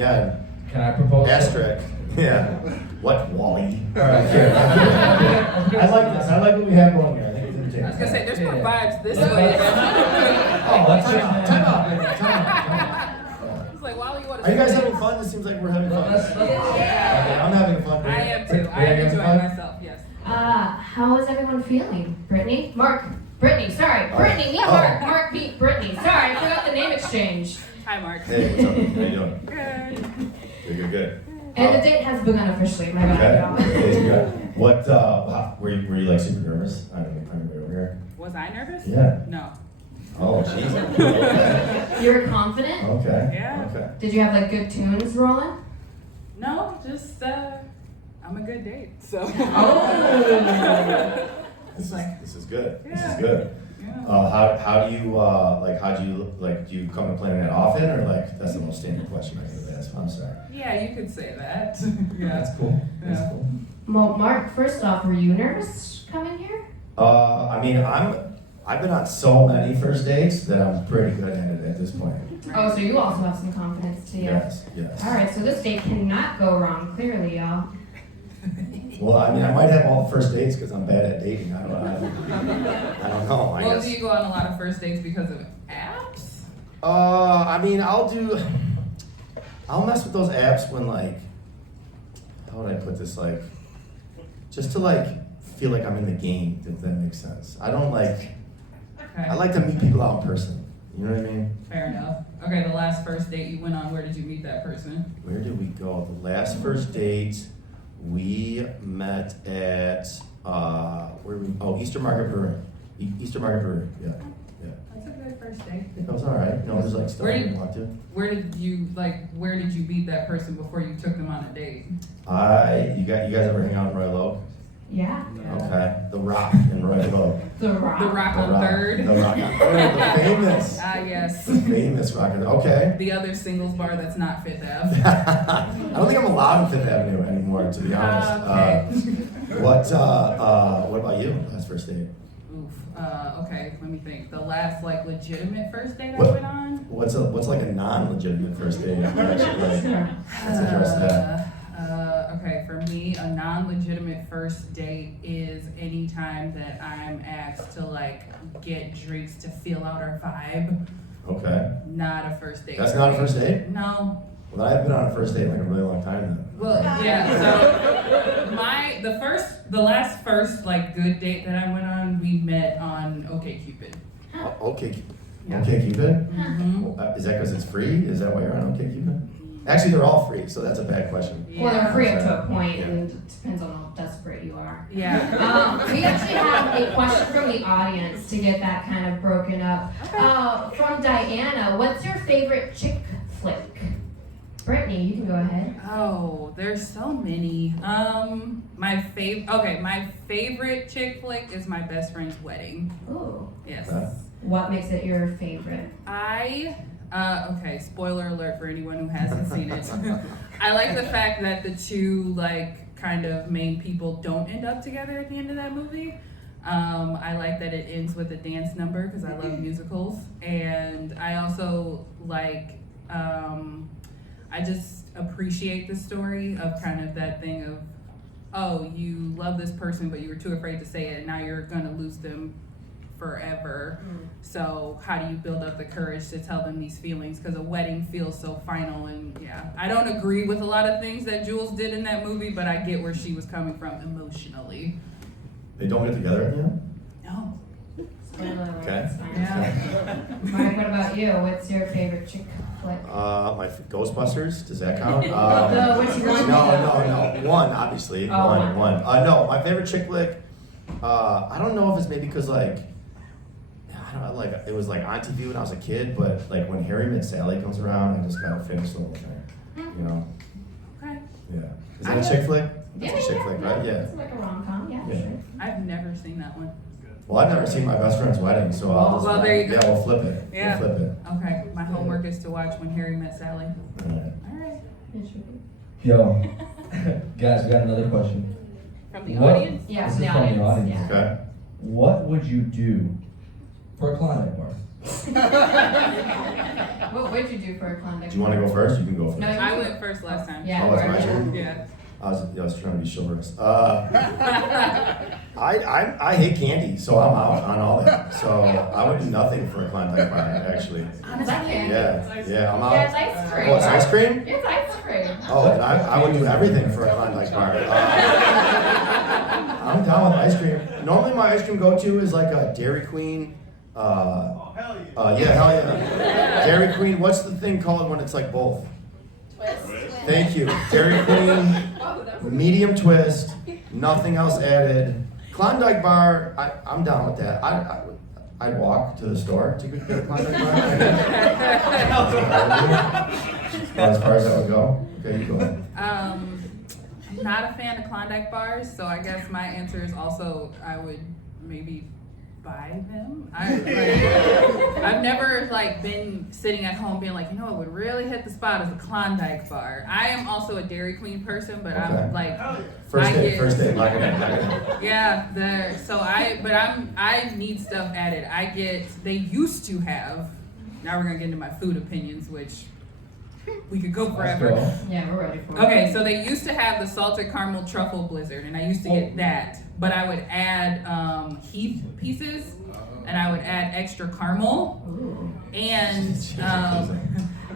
yeah. Can I propose? Asterisk. Yeah. What, Wally? All right, good. I like this. I like what we have going here. I think it's entertaining. I was gonna say, there's more Yeah. vibes this Yeah. way. Oh, that's Time out. It's like, Wally, you want to Are you guys having fun? This seems like we're having fun. Okay, I'm having fun. I am too. I Are you am having enjoying fun? myself, yes. How is everyone feeling? Brittany? Brittany, sorry. Brittany, meet Mark. Mark, meet Brittany. Sorry, I forgot the name exchange. Hi, Mark. Hey, what's up? How you doing? Good. Good. And the date has begun officially. My bad. Okay. Good. What, were you like super nervous? I don't know, I'm over here. Was I nervous? Yeah. No. Oh, jeez. You were confident? Okay. Yeah. Okay. Did you have like good tunes rolling? No, just, I'm a good date, so. This is good. This Yeah. is good. Yeah. How do you do you come to planning that often, or like that's the most standard question I could have asked? I'm sorry. Yeah, you could say that. Yeah. That's cool. That's Yeah. cool. Well, Mark, first off, were you nervous coming here? I mean, I've been on so many first dates that I'm pretty good at it at this point. Oh, so you also have some confidence to you. Yes. Yes. All right, so this date cannot go wrong, clearly, y'all. Well, I mean, I might have all the first dates because I'm bad at dating. I don't know. I Well, guess. do you go on a lot of first dates because of apps? I mean, I'll mess with those apps when like, how would I put this, like, just to like feel like I'm in the game, if that makes sense. I don't like, Okay. I like to meet people out in person. You know what I mean? Fair enough. Okay, the last first date you went on, where did you meet that person? Where did we go? The last first date, we met at, Easter Market Brewery. Easter Market Brewery, yeah. That's a good first date. It was alright. No, there's like stuff Where I did- didn't want to. Where did you meet that person before you took them on a date? You guys ever hang out in Royal Oak? Yeah. Okay. The Rock in Royal Oak. The Rock. The Rock The on Rock. Third. The Rock on Third. The famous. Yes. The famous Rock on Okay. The other singles bar that's not Fifth Ave. I don't think I'm allowed in Fifth Avenue anymore, to be honest. Okay. What about you? Last first date? Oof. Okay, let me think. The last like legitimate first date What? I went on? What's like a non-legitimate first date? Let's address that. Okay, for me, a non-legitimate first date is any time that I'm asked to like get drinks to feel out our vibe. Okay. Not a first date. That's for not a me. first date? No. Well, I've been on a first date in like a really long time now. Well, yeah. So the last first like good date that I went on, we met on OkCupid. Okay. Yeah. Okay, Cupid? Mm-hmm. Is that because it's free? Is that why you're on OkCupid? Actually, they're all free, so that's a bad question. Well, they're free up to a Yeah. point, and it depends on how desperate you are. Yeah. We actually have a question from the audience to get that kind of broken up. From Diana, what's your favorite chick flick? Brittany, you can go ahead. Oh, there's so many. My favorite chick flick is My Best Friend's Wedding. Ooh. Yes. Okay. What makes it your favorite? Okay, spoiler alert for anyone who hasn't seen it. I like the fact that the two like kind of main people don't end up together at the end of that movie. I like that it ends with a dance number because I love musicals, and I also like I just appreciate the story of kind of that thing of, oh, you love this person but you were too afraid to say it and now you're gonna lose them forever. So how do you build up the courage to tell them these feelings, because a wedding feels so final. And yeah, I don't agree with a lot of things that Jules did in that movie, but I get where she was coming from emotionally. They don't get together at the end? No. Spoiler alert, Okay. it's fine. Yeah. Mark, what about you? What's your favorite chick flick? My Ghostbusters, does that count? Which one? No. One, obviously. Oh, One. No, my favorite chick flick, I don't know if it's maybe because like, I don't know, like it was like on TV when I was a kid, but like when Harry Met Sally comes around, I just gotta finish the whole thing. You know? Okay. Yeah. Is that a chick flick? Yeah, That's a chick flick, right? Yeah. It's like a rom-com, yeah, Yeah. sure. I've never seen that one. Well, I've never seen My Best Friend's Wedding, so I'll just, Well, there you go. yeah, we'll flip it. Yeah. We'll flip it. Okay. My homework is to watch When Harry Met Sally. All right. All right. Yo, guys, we got another question. From the What- audience? Yeah, This from is the from the audience, audience. yeah. Okay. What would you do for a client, Mark? What would you do for a Klondike? Do you want to go first? You can go first. No, I went first last time. Yeah, Oh, it's my turn? Yeah. I was trying to be chivalrous. I hate candy, so I'm out on all that. So I would do nothing for a Klondike bar, actually. Honestly? Yeah, I'm out. Yeah, it's ice cream. Oh, it's ice cream? It's ice cream. Oh, then I would do everything for a Klondike bar. I'm down with ice cream. Normally my ice cream go-to is like a Dairy Queen. Yeah, hell yeah. Dairy Queen, what's the thing called when it's like both? Twist. Thank you. Dairy Queen, medium twist, nothing else added. Klondike bar, I'm down with that. I'd walk to the store to get a Klondike bar. As far as that would go. Okay, you go ahead. I'm not a fan of Klondike bars, so I guess my answer is also I would maybe buy them. I've never like been sitting at home being like, you know what would really hit the spot is a Klondike bar. I am also a Dairy Queen person, but I'm like First date, lock it in. yeah, I need stuff added. They used to have, now we're gonna get into my food opinions, which we could go forever. Let's go. Yeah, we're ready for it. Okay, so they used to have the salted caramel truffle blizzard, and I used to get that, but I would add Heath pieces, and I would add extra caramel, Ooh. and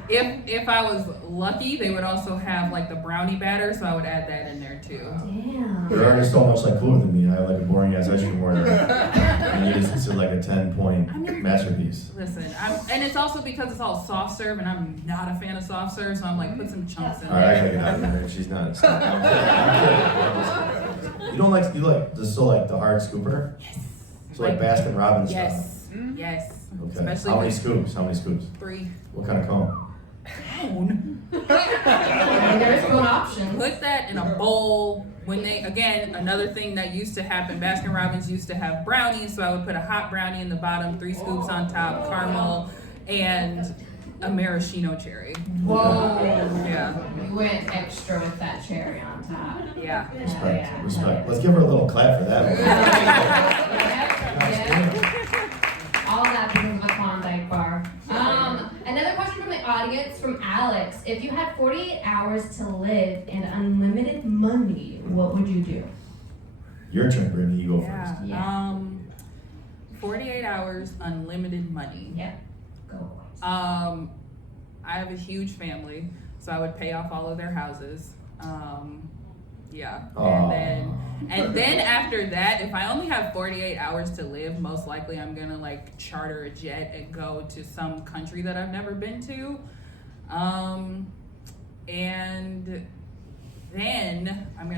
if I was lucky, they would also have like the brownie batter, so I would add that in there too. Damn. You're already so much like cooler than me. I have like a boring ass ice cream order. And you just consider like a 10-point masterpiece. Listen, and it's also because it's all soft serve, and I'm not a fan of soft serve, so I'm like, put some chunks in All right, I there. gotta get out of here. She's not. I'm kidding. You like the hard scooper? Yes. So like Baskin Robbins stuff. Yes. Yes. Okay. Especially How many with scoops? 3. What kind of cone? There's food options. Put that in a bowl. Again, another thing that used to happen, Baskin Robbins used to have brownies, so I would put a hot brownie in the bottom, 3 scoops on top, caramel, and a maraschino cherry. Whoa. Yeah. You went extra with that cherry on top. Yeah. Respect. Let's give her a little clap for that. All that because of the Klondike bar. Another question from the audience from Alex. If you had 48 hours to live and unlimited money, what would you do? Your turn, Brittany. You go Yeah. first. Yeah. 48 hours, unlimited money. Yep. Go. I have a huge family, so I would pay off all of their houses. Yeah. And then after that, if I only have 48 hours to live, most likely I'm gonna like charter a jet and go to some country that I've never been to. And then I'm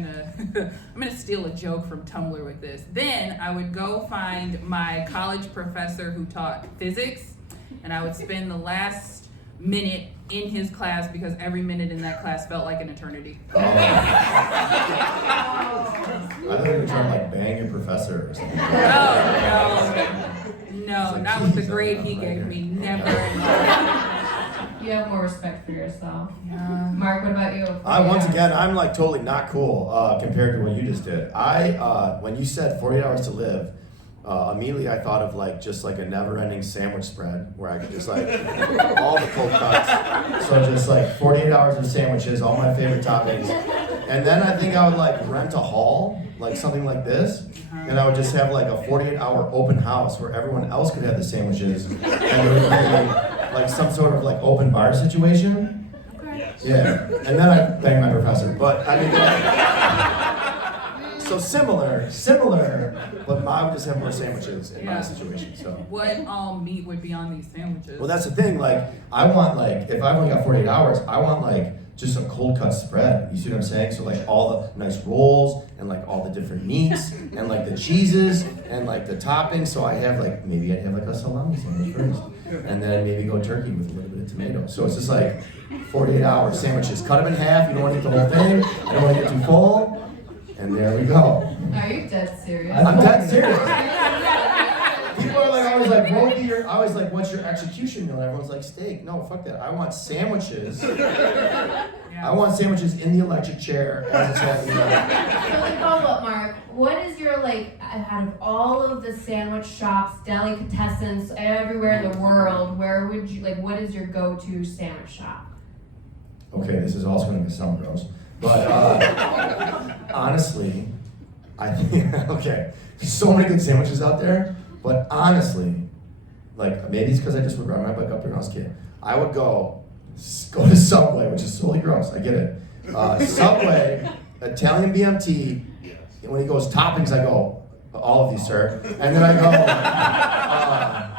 gonna steal a joke from Tumblr with this. Then I would go find my college professor who taught physics, and I would spend the last minute in his class because every minute in that class felt like an eternity. I thought you were trying to like bang your professor or something. No, not with the grade he gave me. Never. You have more respect for yourself. Yeah. Mark, what about you? Once again, I'm like totally not cool compared to what you just did. When you said 48 hours to live, immediately I thought of like just like a never-ending sandwich spread where I could just like all the cold cuts. So just like 48 hours of sandwiches, all my favorite toppings. And then I think I would like rent a hall, like something like this, and I would just have like a 48-hour open house where everyone else could have the sandwiches, and there would be like some sort of like open bar situation. Okay. Yeah, and then I bang my professor. But I mean, so similar, but I would just have more sandwiches in my situation. So. What all meat would be on these sandwiches? Well, that's the thing. Like, I want like if I've only got 48 hours, I want like just a cold cut spread. You see what I'm saying? So like all the nice rolls and like all the different meats and like the cheeses and like the toppings. So I'd have like a salami sandwich first, and then maybe go turkey with a little bit of tomato. So it's just like 48-hour sandwiches. Cut them in half. You don't want to eat the whole thing. I don't want to get too full. And there we go. Are you dead serious? I'm dead serious. People are like always like, what's your execution meal? And everyone's like, steak. No, fuck that. I want sandwiches. I want sandwiches in the electric chair as it's happening. So the follow-up, Mark, what is your, like, out of all of the sandwich shops, delicatessens everywhere in the world, where would you, like, what is your go-to sandwich shop? Okay, this is also going to sound gross, but honestly, I think, okay, there's so many good sandwiches out there, but honestly, like, maybe it's because I just would ride my bike up there when I was a kid. I would go to Subway, which is totally gross, I get it. Subway, Italian BMT, and when he goes toppings, I go, all of these, sir. And then I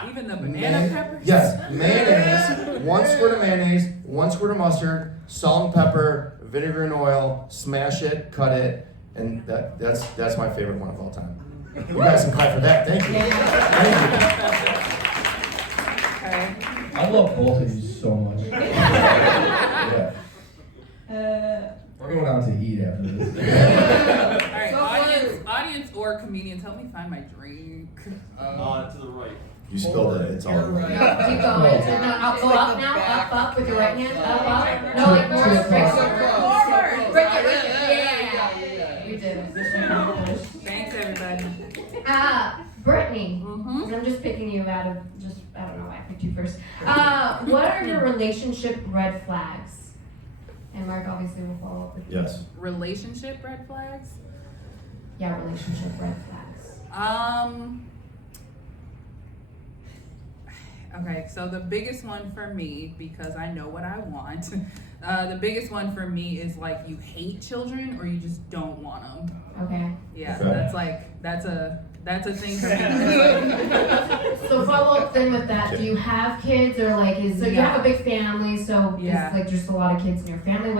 go, Even the banana peppers? yes, mayonnaise, 1 squirt of mayonnaise, 1 squirt of mustard, salt and pepper, vinegar and oil, smash it, cut it, and that's my favorite one of all time. You guys can clap for that, thank you. Thank you. Okay. I love both of you so much. Yeah. We're going out to eat after this. All right, audience or comedians, help me find my drink. To the right. You spilled it, it's all No, right. keep going. No, I'll go up now. Up with your right hand. Up. No, like more straight. Break it. Yeah. You did it. Mission accomplished. Thanks, everybody. Brittany. Mm-hmm. I'm just picking you out of I don't know why I picked you first. What are your relationship red flags? And Mark obviously will follow up with you. Yes. Relationship red flags? Yeah, relationship red flags. Okay, so the biggest one for me, because I know what I want, the biggest one for me is like you hate children or you just don't want them. Okay. Yeah, Okay. that's a thing for me. So follow up then with that. Do you have kids or like you have a big family? So Yeah. is like just a lot of kids in your family?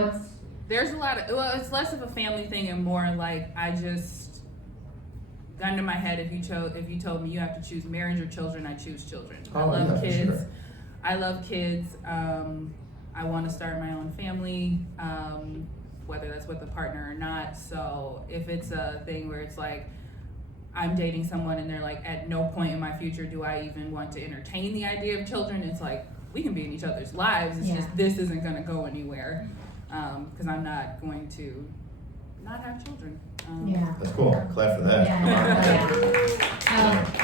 There's a lot of, well, it's less of a family thing and more like I just, gun to my head, if you told me you have to choose marriage or children, I choose children. I Oh, love yeah, for kids. sure. I love kids. I want to start my own family, whether that's with a partner or not. So if it's a thing where it's like I'm dating someone and they're like, at no point in my future do I even want to entertain the idea of children, it's like we can be in each other's lives. It's just this isn't going to go anywhere because I'm not going to not have children. Yeah. That's cool. Clap for that. Yeah.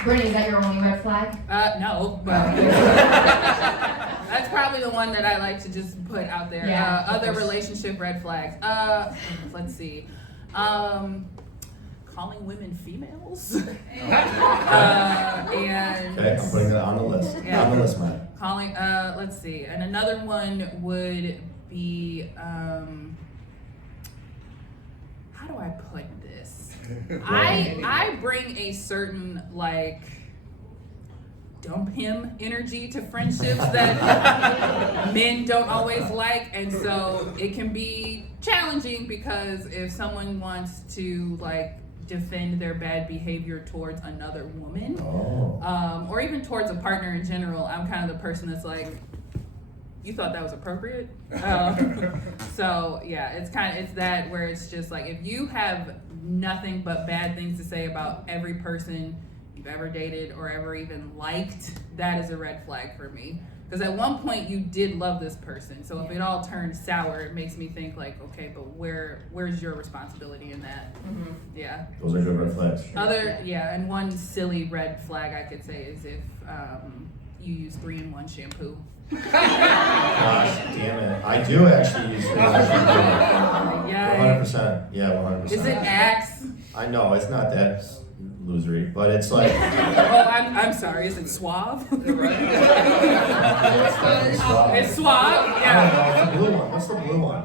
Brittany, is that your only red flag? No, but that's probably the one that I like to just put out there. Yeah, Other relationship red flags. Let's see. Calling women females. And Okay, I'm putting that on the list. Yeah. On the list, man. calling. Let's see. And another one would be. How do I put this? I bring a certain like dump him energy to friendships that men don't always like, and so it can be challenging because if someone wants to like defend their bad behavior towards another woman, or even towards a partner in general, I'm kind of the person that's like, you thought that was appropriate? So yeah, it's that where it's just like, if you have nothing but bad things to say about every person you've ever dated or ever even liked, that is a red flag for me. Because at one point you did love this person. So if it all turns sour, it makes me think like, okay, but where's your responsibility in that? Mm-hmm. Yeah. Those are good red flags. And one silly red flag I could say is if you use 3-in-1 shampoo. Gosh, damn it. I do actually use it. Yeah. 100%. Yeah, 100%. Is it Axe? I know, it's not that losery, but it's like. I'm sorry, is it Suave? It's Suave? I Yeah. don't know, it's the blue one. What's the blue one?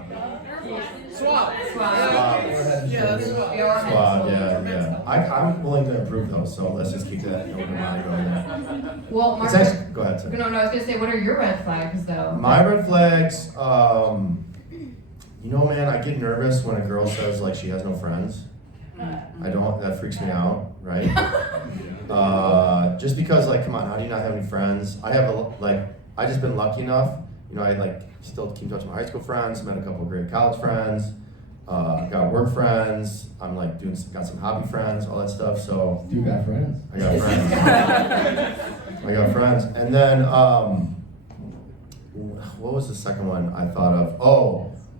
Swap. Suave, yeah. I'm willing to improve those, so let's just keep that open mind going there. Well, Mark, It's actually, go ahead, sir. no, I was gonna say, what are your red flags though? My red flags, you know, man, I get nervous when a girl says like she has no friends. That freaks me out, right? Just because, like, come on, how do you not have any friends? I just been lucky enough, you know, I like still keep in touch with my high school friends, met a couple of great college friends, got work friends, I'm like got some hobby friends, all that stuff, so. You got friends? I got friends. And then, what was the second one I thought of?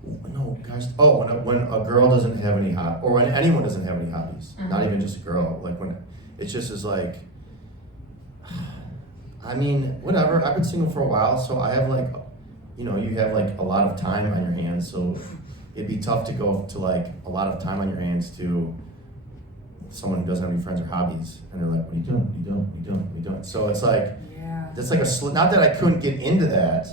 No, guys. Oh, when a girl doesn't have any or when anyone doesn't have any hobbies, not even just a girl. Like when it just is like, I mean, whatever. I've been single for a while, so I have like, you know, you have like a lot of time on your hands, so it'd be tough to go to like a lot of time on your hands to someone who doesn't have any friends or hobbies, and they're like, "What are you doing? What are you doing? What are you doing? What are you doing?" So it's like, it's like not that I couldn't get into that,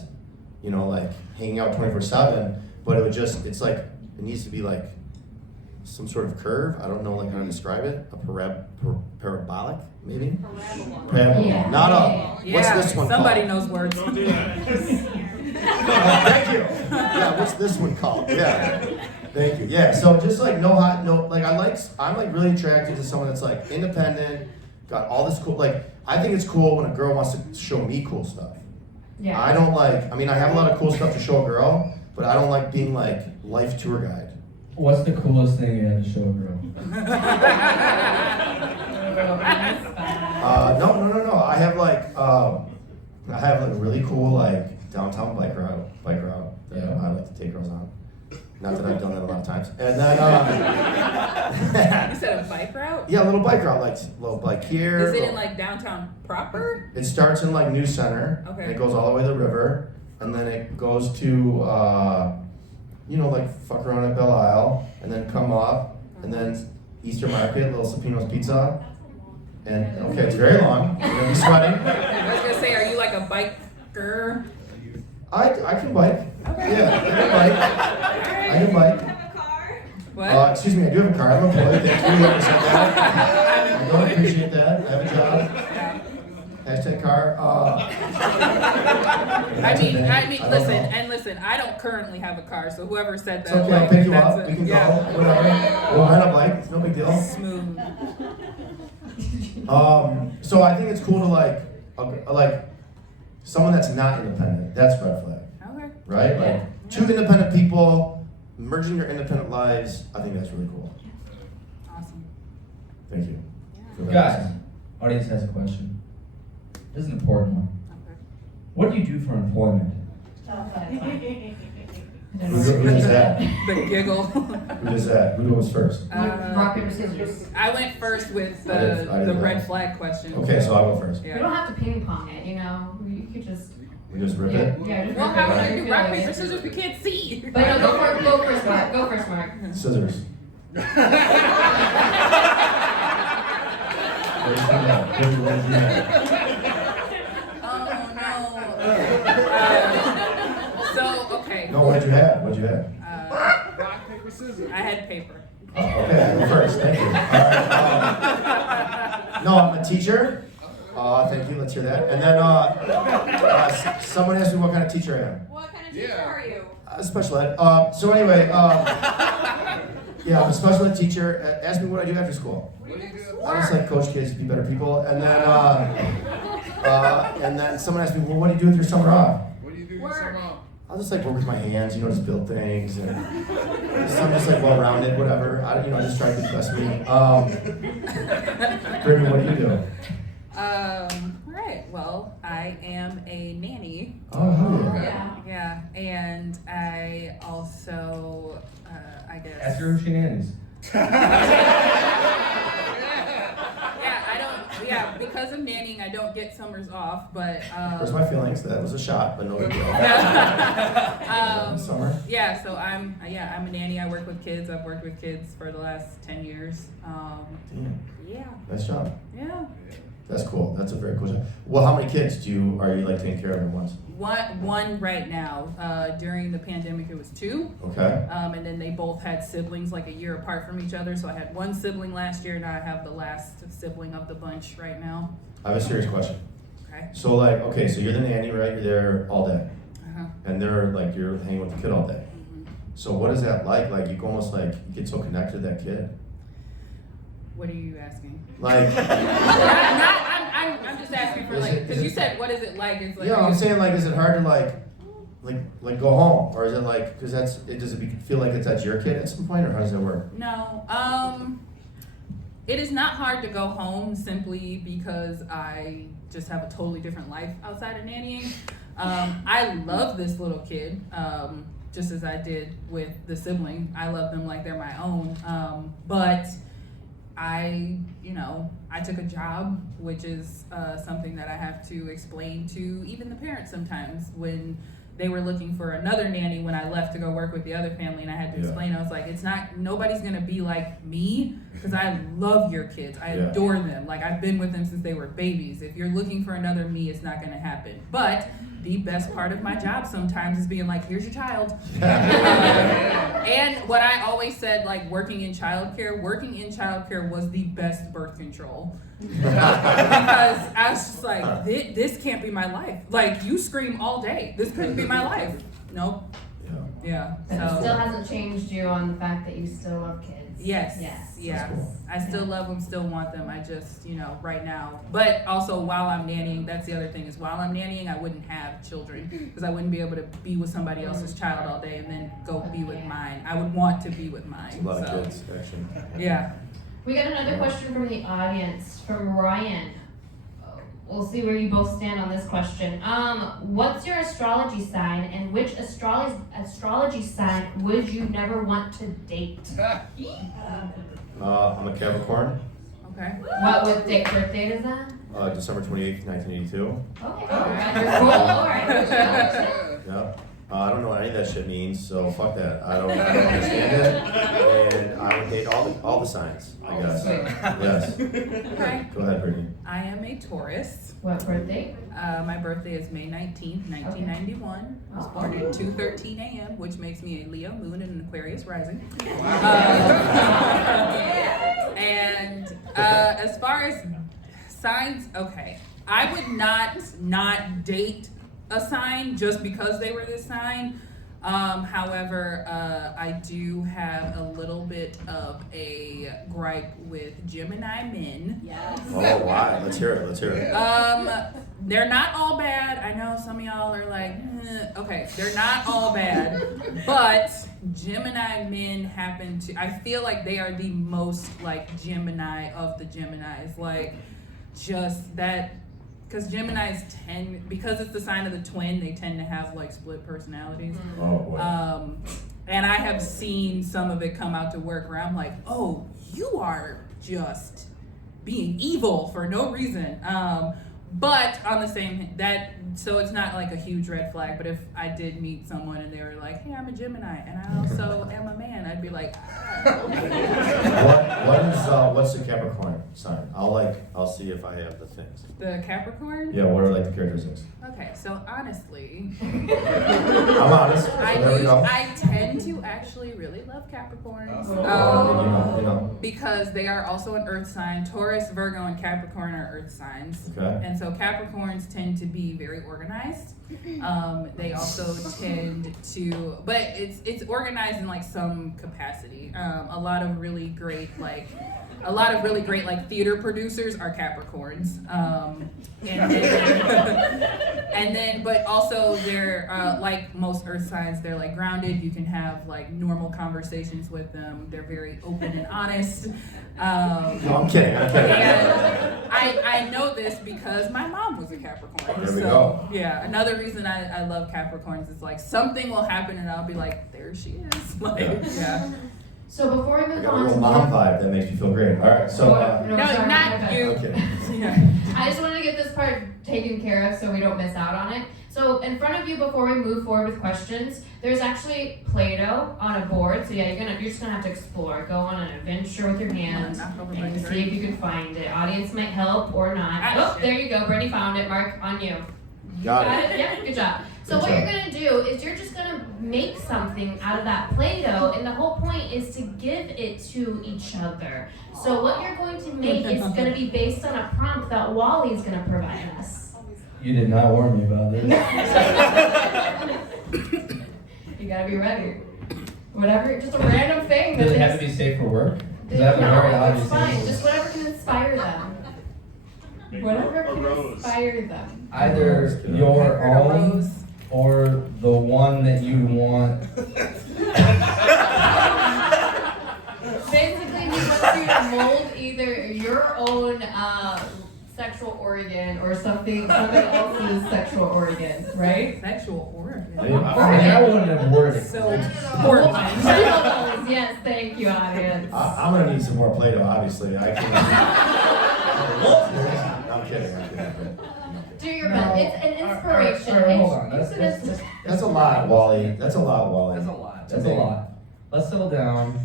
you know, like hanging out 24/7, but it would just, it's like it needs to be like some sort of curve. I don't know like how to describe it. A parabolic, maybe. Parabola. Yeah. Not a. Yeah, What's this one somebody called? knows words. Don't do that. Thank you. Yeah, what's this one called? Yeah. Thank you. Yeah, so just like I'm like really attracted to someone that's like independent, got all this cool, like, I think it's cool when a girl wants to show me cool stuff. Yeah. I don't like, I mean, I have a lot of cool stuff to show a girl, but I don't like being like life tour guide. What's the coolest thing you had to show a girl? No. I have like a really cool like downtown bike route that I like to take girls on. Not that I've done that a lot of times. And then You said a bike route? yeah, a little bike route, like little bike here. Is it in like downtown proper? It starts in like News Center. Okay. And it goes all the way to the river, and then it goes to you know, like fuck around at Belle Isle, and then come up, and then Easter Market, Little Sapino's Pizza. And okay, it's very long. You're gonna be sweating. I was gonna say, are you like a biker? I can bike. Okay. Yeah, I can bike. What? Excuse me, I do have a car. I'm employed. Thank you. Whoever said that. I don't appreciate that. I have a job. Hashtag car. Listen, I don't currently have a car, so whoever said that. It's okay, I'll pick you that's up. it. We can Yeah. go. Whatever. We'll rent a bike. It's no big deal. Smooth. So I think it's cool to like someone that's not independent. That's red flag, Okay. right? Like two independent people merging your independent lives. I think that's really cool. Awesome. Thank you. for that. Guys, audience has a question. This is an important one. Okay. What do you do for employment? Who does that? The giggle. Who does that? Who goes first? Rock, paper, scissors. I went first with I did the that. red flag question. Okay, so I'll go first. We Yeah. don't have to ping pong it, you know. You could just. We just rip Yeah, it. yeah. Just Well, rip how it. would I do Feel rock, it. paper, scissors? We can't see. But no, go first, Mark. Go first, Mark. Scissors. Where's the net? Where's the net? Oh no. So okay. No, what'd you have? What'd you have? Rock, paper, scissors. I had paper. Okay, I go first. Thank you. All right. No, I'm a teacher. Thank you. Let's hear that. And then someone asked me what kind of teacher I am. What kind of teacher are you? Special ed. So anyway, yeah, I'm a special ed teacher. Ask me what I do after school. What do you do? I just like coach kids to be better people. And then someone asked me, well, what do you do with your summer off? What do you do? Work. I'll just like work with my hands, you know, just build things, and so I'm just like well-rounded, whatever. I just try to be the best me. Brittany, what do you do? All right. Well, I am a nanny. Oh, hell yeah. Yeah. Yeah, and I also, I guess. Ask her who she nannies. Yeah, because of nannying, I don't get summers off, but. Where's my feelings? That was a shot, but no big deal. Summer. Yeah, so I'm a nanny. I work with kids. I've worked with kids for the last 10 years. Damn, Yeah, nice job. yeah. That's cool. That's a very cool job. Well, how many kids are you like taking care of at once? One right now. During the pandemic, it was 2. Okay. And then they both had siblings like a year apart from each other. So I had one sibling last year, and I have the last sibling of the bunch right now. I have a serious question. Okay. So so you're the nanny, right? You're there all day, Uh-huh. and you're hanging with the kid all day. Mhm. So what is that like? Like you almost like you get so connected to that kid. What are you asking? Like. I'm just asking for Is like, it- because is you it- said, what is it like? It's like, Yeah, I'm saying like, is it hard to like go home, or is it like because does it feel like that's your kid at some point, or how does that work? No, it is not hard to go home simply because I just have a totally different life outside of nannying. I love this little kid. just as I did with the sibling. I love them like they're my own. But I took a job, which is something that I have to explain to even the parents sometimes when they were looking for another nanny when I left to go work with the other family, and I had to explain. I was like, nobody's gonna be like me, because I love your kids. I adore them. Like, I've been with them since they were babies. If you're looking for another me, it's not gonna happen. But the best part of my job sometimes is being like, here's your child. And what I always said, like, working in childcare was the best birth control. Because I was just like, this can't be my life. Like, you scream all day. This couldn't be my life. Nope. Yeah. But it still hasn't changed you on the fact that you still love kids. Yes. Yeah. Cool. I still love them, still want them. I just, right now. But also while I'm nannying, that's the other thing is while I'm nannying, I wouldn't have children because I wouldn't be able to be with somebody else's child all day and then go be with mine. I would want to be with mine. It's a lot of kids, actually. Yeah. We got another question from the audience, from Ryan. We'll see where you both stand on this question. What's your astrology sign, and which astrology sign would you never want to date? I'm a Capricorn. Okay. What birthday is that? December 28th, 1982. Okay. Alright, you're cool. Alright. Yeah. I don't know what any of that shit means, so fuck that. I don't understand it. And I would date all the signs, I guess. Yes. Okay. Go ahead, Brittany. I am a Taurus. What birthday? My birthday is May 19th, 1991. I was born at 2:13 a.m., which makes me a Leo moon and an Aquarius rising. And as far as signs, okay. I would not date a sign just because they were this sign. However, I do have a little bit of a gripe with Gemini men. Yes. Oh, why? Let's hear it. They're not all bad. I know some of y'all are like, okay, they're not all bad, but Gemini men I feel like they are the most like Gemini of the Geminis. Like, just that. Because Geminis because it's the sign of the twin, they tend to have like split personalities. Oh, boy. And I have seen some of it come out to work where I'm like, oh, you are just being evil for no reason. But on the same, so it's not like a huge red flag, but if I did meet someone and they were like, hey, I'm a Gemini, and I also am a man, I'd be like, What's the Capricorn sign? I'll see if I have the things. The Capricorn? Yeah, what are like the characteristics? Okay, so honestly, I'm honest. I tend to actually really love Capricorns. Because they are also an earth sign. Taurus, Virgo, and Capricorn are earth signs. Okay. And so Capricorns tend to be very organized. They also tend to, but it's organized in like some capacity. A lot of really great theater producers are Capricorns. And then, but also they're like most earth signs, they're like grounded. You can have like normal conversations with them. They're very open and honest. No, I'm kidding. And I know this because my mom was a Capricorn. There we go. Yeah, another reason I love Capricorns is like something will happen and I'll be like, there she is. Like, yeah. So before we I move got a on real to mom vibe that makes me feel great. All right, so. No, sorry, not you. Okay. Yeah. I just wanted to get this part taken care of so we don't miss out on it. So in front of you, before we move forward with questions, there's actually Play-Doh on a board. So yeah, you're just gonna have to explore. Go on an adventure with your hands and see if you can find it. Audience might help or not. Oh, there you go. Brittany found it. Mark, on you. Got it. Yep, good job. So what you're gonna do is you're just gonna make something out of that Play-Doh, and the whole point is to give it to each other. So what you're going to make is gonna be based on a prompt that Wally is gonna provide us. You did not warn me about this. You gotta be ready. Whatever, just a random thing. Does it have to be safe for work? Because I have a very No, obvious it's fine. issue. Just whatever can inspire them. Whatever can inspire them. Either your own Rose. or the one that you want. Basically, he wants you to mold either your own sexual organ or something else's sexual organ, right? Sexual organ. I wouldn't have worded it. So important. Yes, thank you, audience. I'm gonna need some more Play-Doh, obviously. I can't. I'm kidding. Do your best. It's an inspiration. All right, hold on. That's a lot, Wally. That's a lot, Wally. That's a lot. That's a lot. Let's settle down.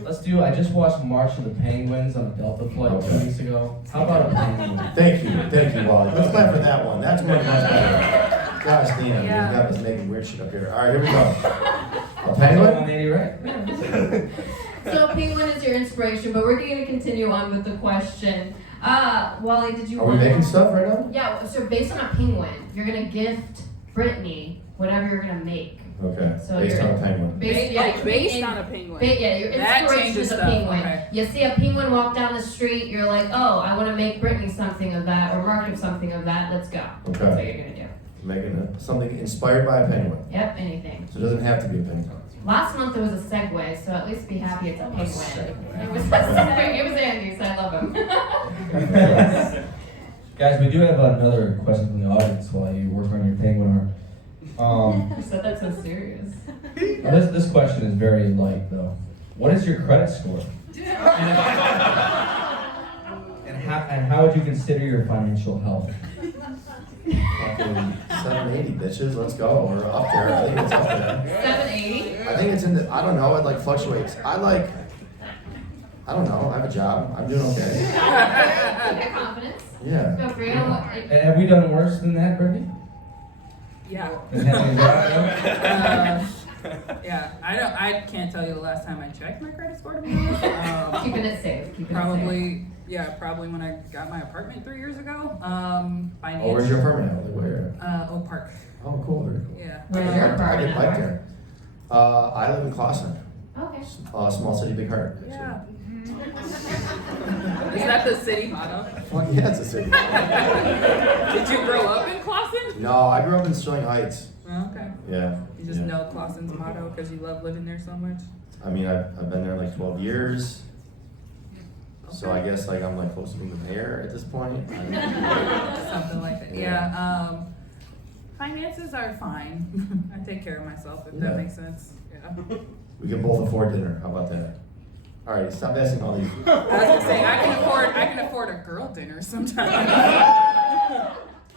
Let's do. I just watched March of the Penguins on a Delta flight 2 weeks ago. How about a penguin? Thank you, Wally. Let's clap for that one. That's much better. Gosh, Dina, you Yeah. got us making weird shit up here. All right, here we go. A penguin? 180, right? So penguin is your inspiration, but we're going to continue on with the question. Wally, did you Are we making stuff right now? Yeah, so based on a penguin, you're going to gift Brittany whatever you're going to make. Okay, So based you're- on a penguin. Based, Based on a penguin. Yeah, your That inspiration changes is a stuff, penguin. okay. You see a penguin walk down the street, you're like, oh, I want to make Brittany something of that, or Mark something of that, let's go. That's what Okay, you're going to do. making something inspired by a penguin. Yep, anything. So it doesn't have to be a penguin. Last month it was a Segway, so at least be happy it's a penguin. It was Andy, so I love him. Guys, we do have another question from the audience while you work on your penguin arm. You said that so serious. This question is very light though. What is your credit score? And how would you consider your financial health? Fucking 780, bitches. Let's go. We're up there. I think it's up there. 780? I think it's in the. I don't know. It like fluctuates. I don't know. I have a job. I'm doing okay. You got confidence. Yeah. Go for it. And have we done worse than that, Brittany? Yeah. Than having a job? Yeah. I can't tell you the last time I checked my credit score, to be honest. Keeping it safe. Keeping it safe. Probably when I got my apartment 3 years ago. Oh, where's your apartment at? Like where? Oak Park. Oh, cool. Very cool. Yeah. Where's your I apartment? get bike there. I live in Clawson. Okay. Small city, big heart. actually. Yeah. Is that the city motto? Fuck yeah, it's a city. Did you grow up in Clawson? No, I grew up in Sterling Heights. Oh, okay. Yeah. You just yeah. know Clawson's motto because you love living there so much? I mean, I've been there like 12 years. So I guess like I'm like close to being the mayor at this point. Something like that. Yeah. Yeah. Finances are fine. I take care of myself, if Yeah. that makes sense. Yeah. We can both afford dinner. How about that? All right, stop asking all these. I was gonna say I can afford a girl dinner sometimes.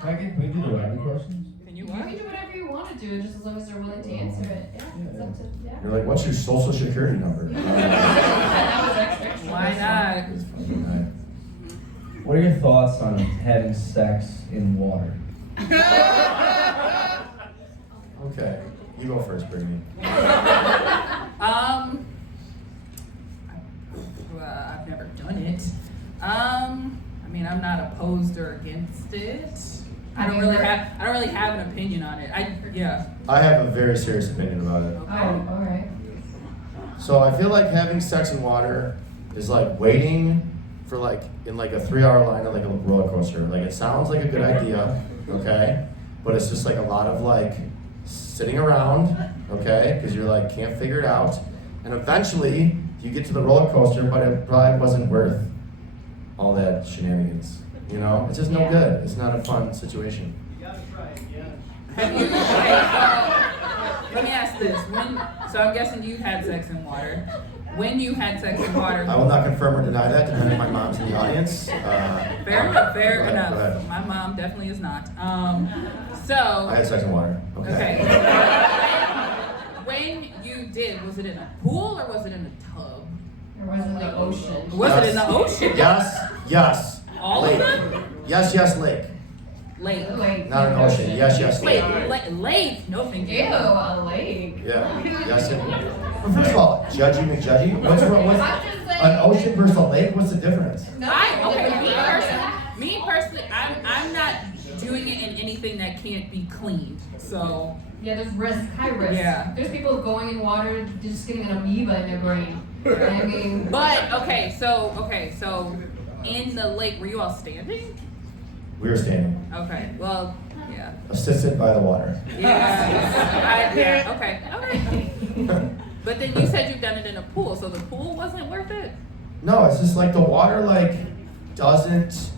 Can we do the random questions? Can you You what? can do whatever you want to do, just as long as they're willing to answer it. Yeah, it's up to, yeah. You're like, what's your social security number? That was extra. Why not? It's fucking nice. What are your thoughts on having sex in water? Okay, you go first, Brittany. I've never done it. I mean, I'm not opposed or against it. I don't really have an opinion on it. I have a very serious opinion about it. Oh, all right. So I feel like having sex in water is like waiting for like in like a 3-hour line at like a roller coaster. Like it sounds like a good idea, okay? But it's just like a lot of like sitting around, okay? Because you're like can't figure it out. And eventually you get to the roller coaster, but it probably wasn't worth all that shenanigans. You know? It's just no Yeah. good. It's not a fun situation. Have you? Okay, let me ask this. So I'm guessing you've had sex in water. When you had sex in water, I will not confirm or deny that, depending on my mom's in the audience. fair enough. Fair go enough. ahead. My mom definitely is not. I had sex in water. Okay. When you did, was it in a pool or was it in a tub? Or was it in the ocean? Was it in the ocean? Yes. All Lake. of them? Yes, lake. Lake. Lake. Not an ocean. Yes, Wait, lake. lake? No, thank you. Ew, a lake. Yeah. Yes. Well, first of all, judgy McJudgy. What's wrong? What's I'm just saying. an ocean versus a lake? What's the difference? No, Me personally, I'm not doing it in anything that can't be cleaned. So Yeah, there's risk, high risk. Yeah. There's people going in water just getting an amoeba in their brain. I mean, but so in the lake, were you all standing? We were standing, Okay, well, yeah. assisted by the water. Yeah, okay. But then you said you've done it in a pool, so the pool wasn't worth it? No, it's just like the water like doesn't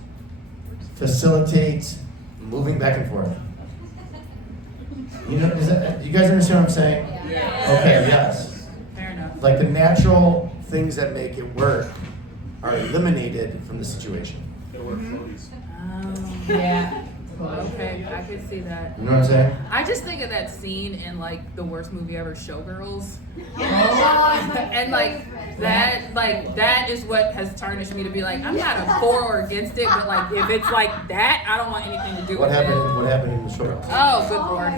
facilitate moving back and forth. You know, do you guys understand what I'm saying? Okay, yes. Fair enough. Like the natural things that make it work are eliminated from the situation. They work floaties. Yeah. Okay, I could see that. You know what I'm saying? I just think of that scene in like the worst movie ever, Showgirls. And that is what has tarnished me to be like, I'm not a for or against it, but like if it's like that, I don't want anything to do What with happened? it. What happened in the short? Oh, good lord.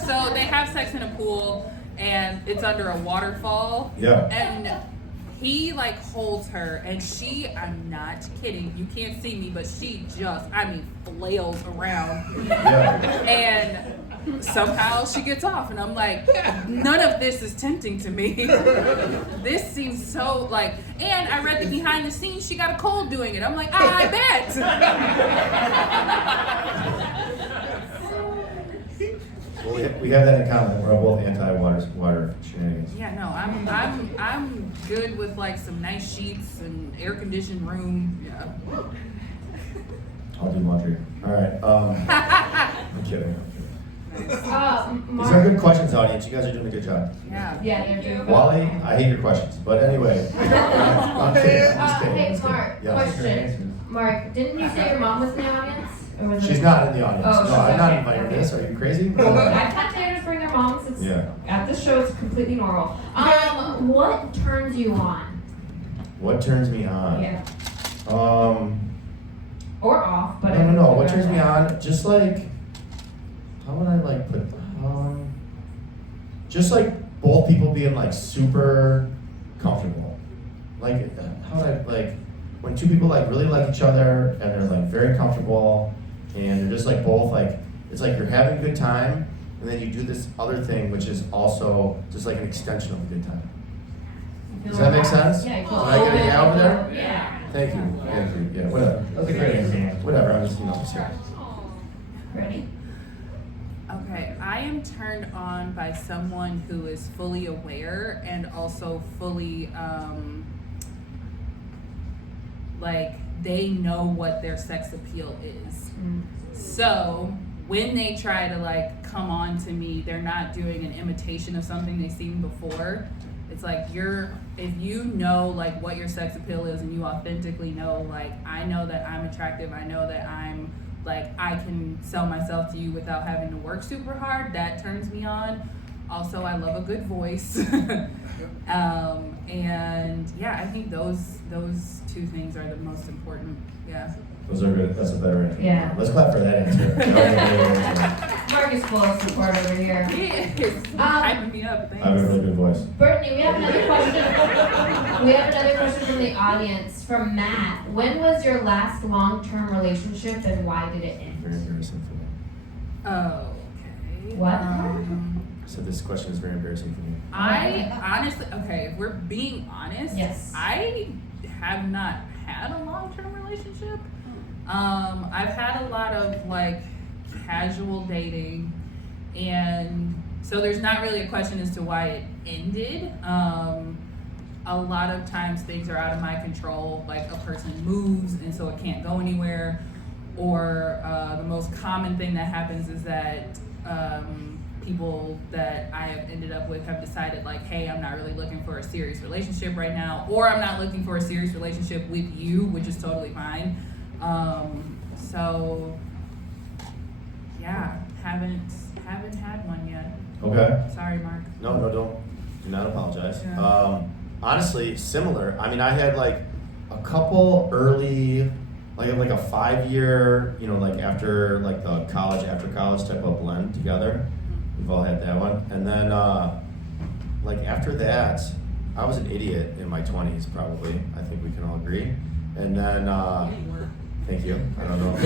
So they have sex in a pool and it's under a waterfall. Yeah. And he like holds her and she, I'm not kidding, you can't see me, but she just, flails around. Yeah. And somehow she gets off and I'm like, none of this is tempting to me. This seems so like, and I read the behind the scenes, she got a cold doing it. I'm like, I bet. Well, we have that in common. We're both anti-water shenanigans. Yeah, no, I'm good with like some nice sheets and air conditioned room. Yeah. I'll do laundry. All right. I'm kidding. These are Mark. good questions, audience. You guys are doing a good job. Yeah. Yeah, you're doing. Wally, I hate your questions, but anyway. I'm kidding. I'm just kidding. Hey, I'm just kidding. Mark. Yeah. Question. Mark, didn't you say your mom was in the audience? Or was She's it? not in the audience. Oh, No, she's I'm not okay. inviting this. Are you crazy? I've had teenagers bring their moms. It's, Yeah. At this show, it's completely normal. What turns you on? What turns me on? Yeah. Or off, but No. What turns me on? Just like, how would I like put? Just like both people being like super comfortable. Like, how would I like when two people like really like each other and they're like very comfortable and they're just like both like it's like you're having a good time and then you do this other thing which is also just like an extension of a good time. Does that make sense? Yeah. Did I get a yeah over there? Yeah. Thank you. Yeah, whatever. That's a great example. Whatever. I'm just just here. Ready? Okay, I am turned on by someone who is fully aware and also fully, like, they know what their sex appeal is. So, when they try to, like, come on to me, they're not doing an imitation of something they've seen before. It's like, if you know, like, what your sex appeal is and you authentically know, like, I know that I'm attractive, I know that I'm, like, I can sell myself to you without having to work super hard, that turns me on. Also, I love a good voice. And yeah, I think those two things are the most important. Yeah. Those are good. That's a better answer. Yeah. Let's clap for that answer. That was a good answer. Mark is full of support over here. He is hyping me up. I have a Thanks. really good voice. Brittany, we have another question. We have another question from the audience, from Matt. When was your last long-term relationship and why did it end? Very embarrassing for me. Okay. What? I said this question is very embarrassing for me. I honestly, okay, if we're being honest, Yes. I have not had a long-term relationship. I've had a lot of like casual dating, and so there's not really a question as to why it ended. A lot of times things are out of my control, like a person moves and so it can't go anywhere, or the most common thing that happens is that people that I have ended up with have decided like, hey, I'm not really looking for a serious relationship right now, or I'm not looking for a serious relationship with you, which is totally fine. So yeah, haven't had one yet. Okay. Sorry, Mark. No, don't. Do not apologize. Yeah. Honestly, similar. I mean, I had like a couple early, like a 5-year, like after like the after college type of blend together. We've all had that one. And then like after that, I was an idiot in my 20s probably. I think we can all agree. And then thank you. I don't know if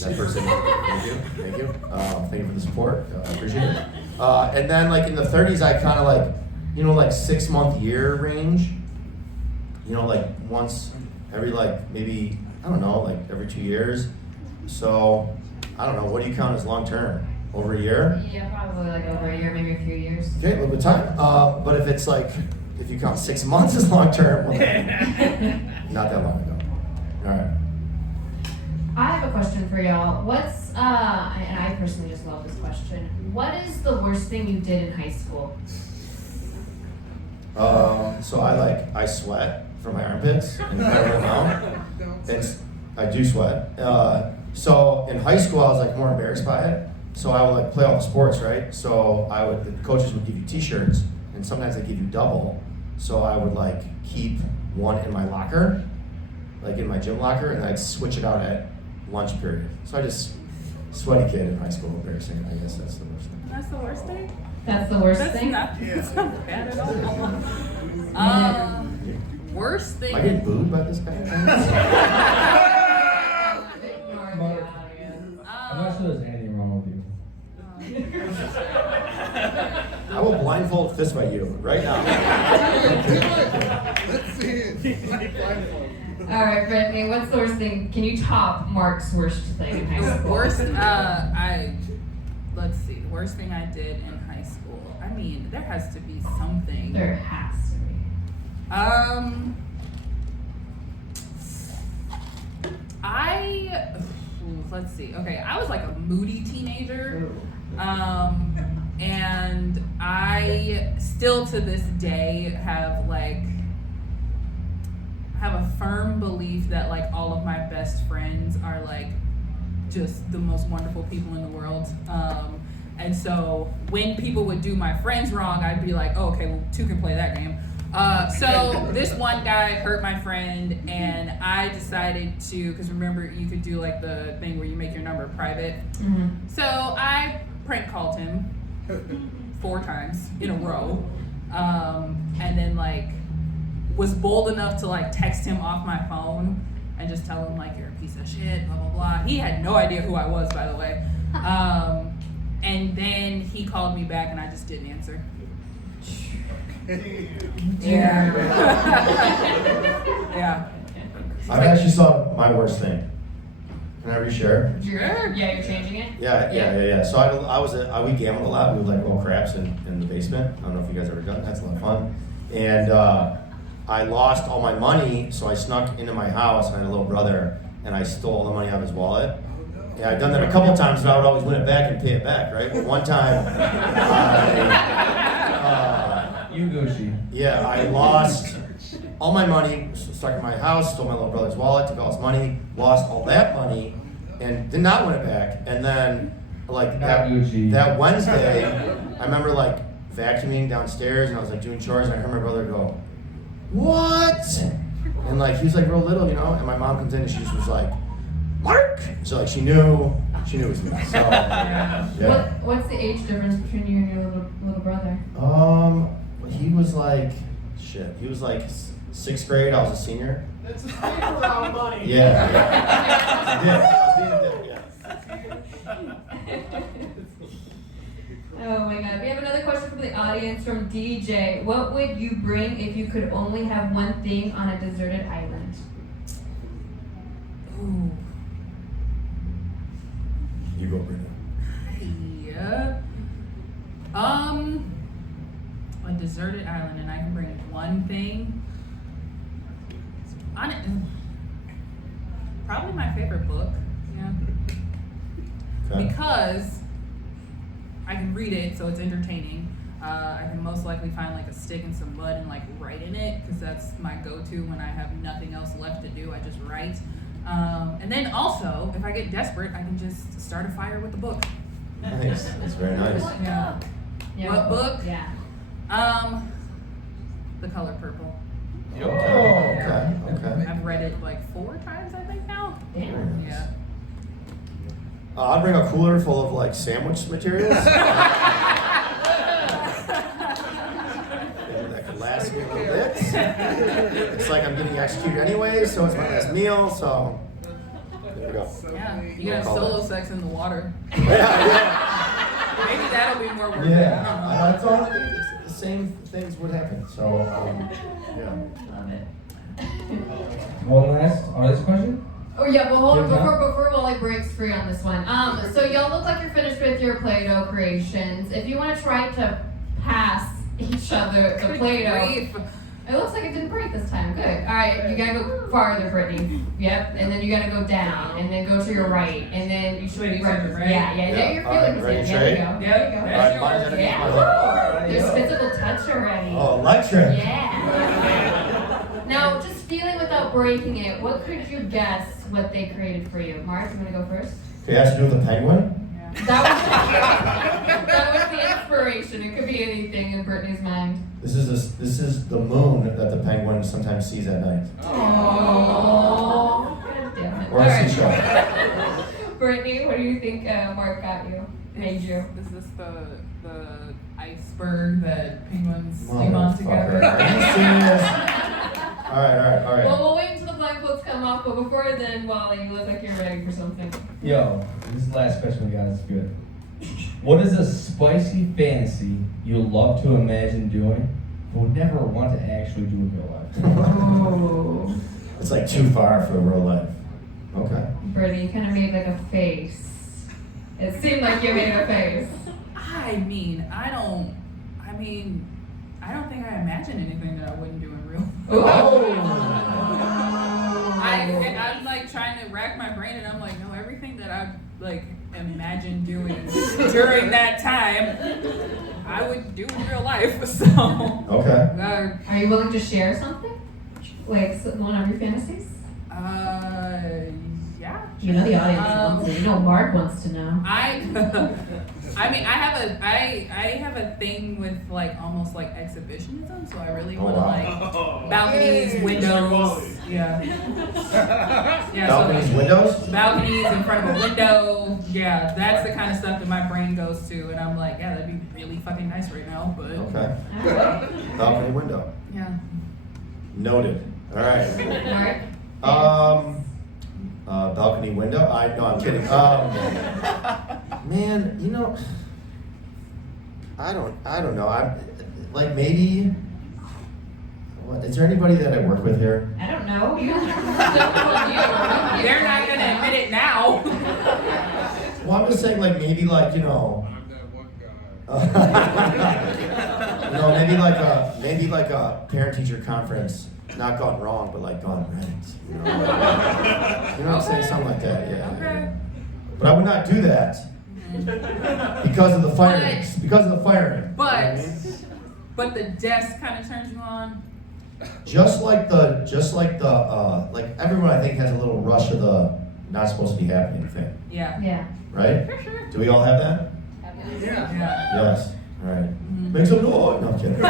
that person. Thank you. Thank you for the support. I appreciate it. And then like in the 30s, I kind of like, like 6-month year range. Like once every like maybe I don't know like every 2 years. So I don't know. What do you count as long term? Over a year? Yeah, probably like over a year, maybe a few years. Okay, a little bit of time. But if it's like if you count 6 months as long term, well, then, not that long ago. All right. I have a question for y'all. What's and I personally just love this question. What is the worst thing you did in high school? So I sweat from my armpits and and I do sweat. So in high school, I was like more embarrassed by it. So I would like play all the sports, right? So the coaches would give you T-shirts, and sometimes they give you double. So I would like keep one in my locker, like in my gym locker, and I'd switch it out at lunch period. So I just sweaty kid in high school, embarrassing. I guess that's the worst thing. That's the worst thing? That's the worst That's thing? that's not bad at all. Worst thing. Am I getting booed by this guy? I'm not sure there's anything wrong with you. I will blindfold fist fight you right now. Let's see it. All right, Brittany, what's the worst thing? Can you top Mark's worst thing in high The school? worst, let's see, the worst thing I did in high school. I mean, there has to be something. There has to be. Let's see. Okay, I was like a moody teenager. And I still to this day have a firm belief that like all of my best friends are like just the most wonderful people in the world. And so when people would do my friends wrong, I'd be like, oh, okay, well, two can play that game. So this one guy hurt my friend, and I decided to, because remember you could do like the thing where you make your number private. Mm-hmm. So I prank called him 4 times in a row, and then like was bold enough to like text him off my phone and just tell him like, you're a piece of shit, blah blah blah. He had no idea who I was, by the way. And then he called me back, and I just didn't answer. Yeah. Yeah. I've actually saw my worst thing. Can I reshare? Yeah, you're changing it? Yeah. So we gambled a lot. We would like roll craps in the basement. I don't know if you guys ever done that. That's a lot of fun. And I lost all my money, so I snuck into my house. I had a little brother, and I stole all the money out of his wallet. Yeah, I've done that a couple times, and I would always win it back and pay it back, right? But one time, I lost all my money, stuck in my house, stole my little brother's wallet, took all his money, lost all that money, and did not win it back. And then, like that Wednesday, I remember like vacuuming downstairs, and I was like doing chores, and I heard my brother go, "What?" And like he was like real little, you know. And my mom comes in, and she just was like, "Mark!" So like she knew it was me. So yeah. What's the age difference between you and your little brother? He was like, he was like 6th grade. I was a senior. That's a thing around money. Yeah. Oh my god. We have another question from the audience from DJ. What would you bring if you could only have one thing on a deserted island? Ooh. You go, Brittany. Yeah. A deserted island, and I can bring one thing. Probably my favorite book. Yeah. Okay. Because I can read it, so it's entertaining. I can most likely find like a stick and some mud and like write in it, because that's my go-to when I have nothing else left to do. I just write. And then also, if I get desperate, I can just start a fire with a book. Nice. That's very nice. Yeah. What book? Yeah. The Color Purple. Okay. I've read it like 4 times, I think now. Damn. Yeah. I'll bring a cooler full of like sandwich materials. That could last me a little bit. It's like I'm getting executed anyway, so it's my last meal, so there we go. Yeah. You can have solo sex in the water. Yeah. Maybe that'll be more worth it. Yeah. I don't know. That's all. The same things would happen. So yeah. Love it. One last question? Oh yeah, well hold on Yeah. before Wally breaks free on this one. So y'all look like you're finished with your Play-Doh creations. If you want to try to pass each other the Play-Doh, It looks like it didn't break this time. Good. All right, you gotta go farther, Brittany. Yep, and then you gotta go down, and then go to your right, and then you should Wait, right. right? Yeah, yeah. There you're All right, feeling ready it. to There you trade? go. Yep, There you go. that's Alright, mine's underneath Yeah. my leg. There's physical touch already. Oh, electric. Yeah. Now, just feeling without breaking it, what could you guess what they created for you? Mark, you wanna go first? Okay, it has to do with the penguin? That was the inspiration. It could be anything in Brittany's mind. This is the moon that the penguin sometimes sees at night. Oh, God damn it. Or a seashell. Brittany, what do you think Mark got you? Made you? Is this the iceberg that penguins sleep on Motherfucker. together? Are you serious? Alright. Well, we'll wait until the blindfolds come off, but before then, Wally, you look like you're ready for something. Yo, this is the last question we got. It's good. What is a spicy fantasy you love to imagine doing, but would never want to actually do in real life? Oh. It's like too far for real life. Okay. Brittany, you kind of made like a face. It seemed like you made a face. I don't think I imagine anything that I wouldn't do in real life. I'm like trying to rack my brain, and I'm like, no, everything that I like imagine doing during that time, I would do in real life. So, Okay. Are you willing to share something? Like one of your fantasies? Yeah. You know the audience wants to. You know Mark wants to know. I have a thing with like almost like exhibitionism, so I really want to like balconies, windows, yeah. Yeah, Balconies, so, like, windows? balconies in front of a window, yeah, that's the kind of stuff that my brain goes to, and I'm like, yeah, that'd be really fucking nice right now, but Okay. Alright. Balcony window. yeah. Noted. Alright. Mark? Balcony window? No, I'm kidding. Man, you know, I don't know. I'm like maybe. What, is there anybody that I work with here? I don't know. You They're not gonna admit it now. Well, I'm just saying, like maybe, like you know. I'm that one guy. You know, maybe like a parent-teacher conference, not gone wrong, but like gone right. You know, you know what I'm saying? Something like that. Yeah. Okay. But I would not do that because of the firing. Because of the firing. But the desk kind of turns you on. Just like the like everyone I think has a little rush of the not supposed to be happening thing, Yeah. Yeah. right? For sure. Do we all have that? Yeah. Yeah. Yes. All right. Make some noise. No, I'm kidding.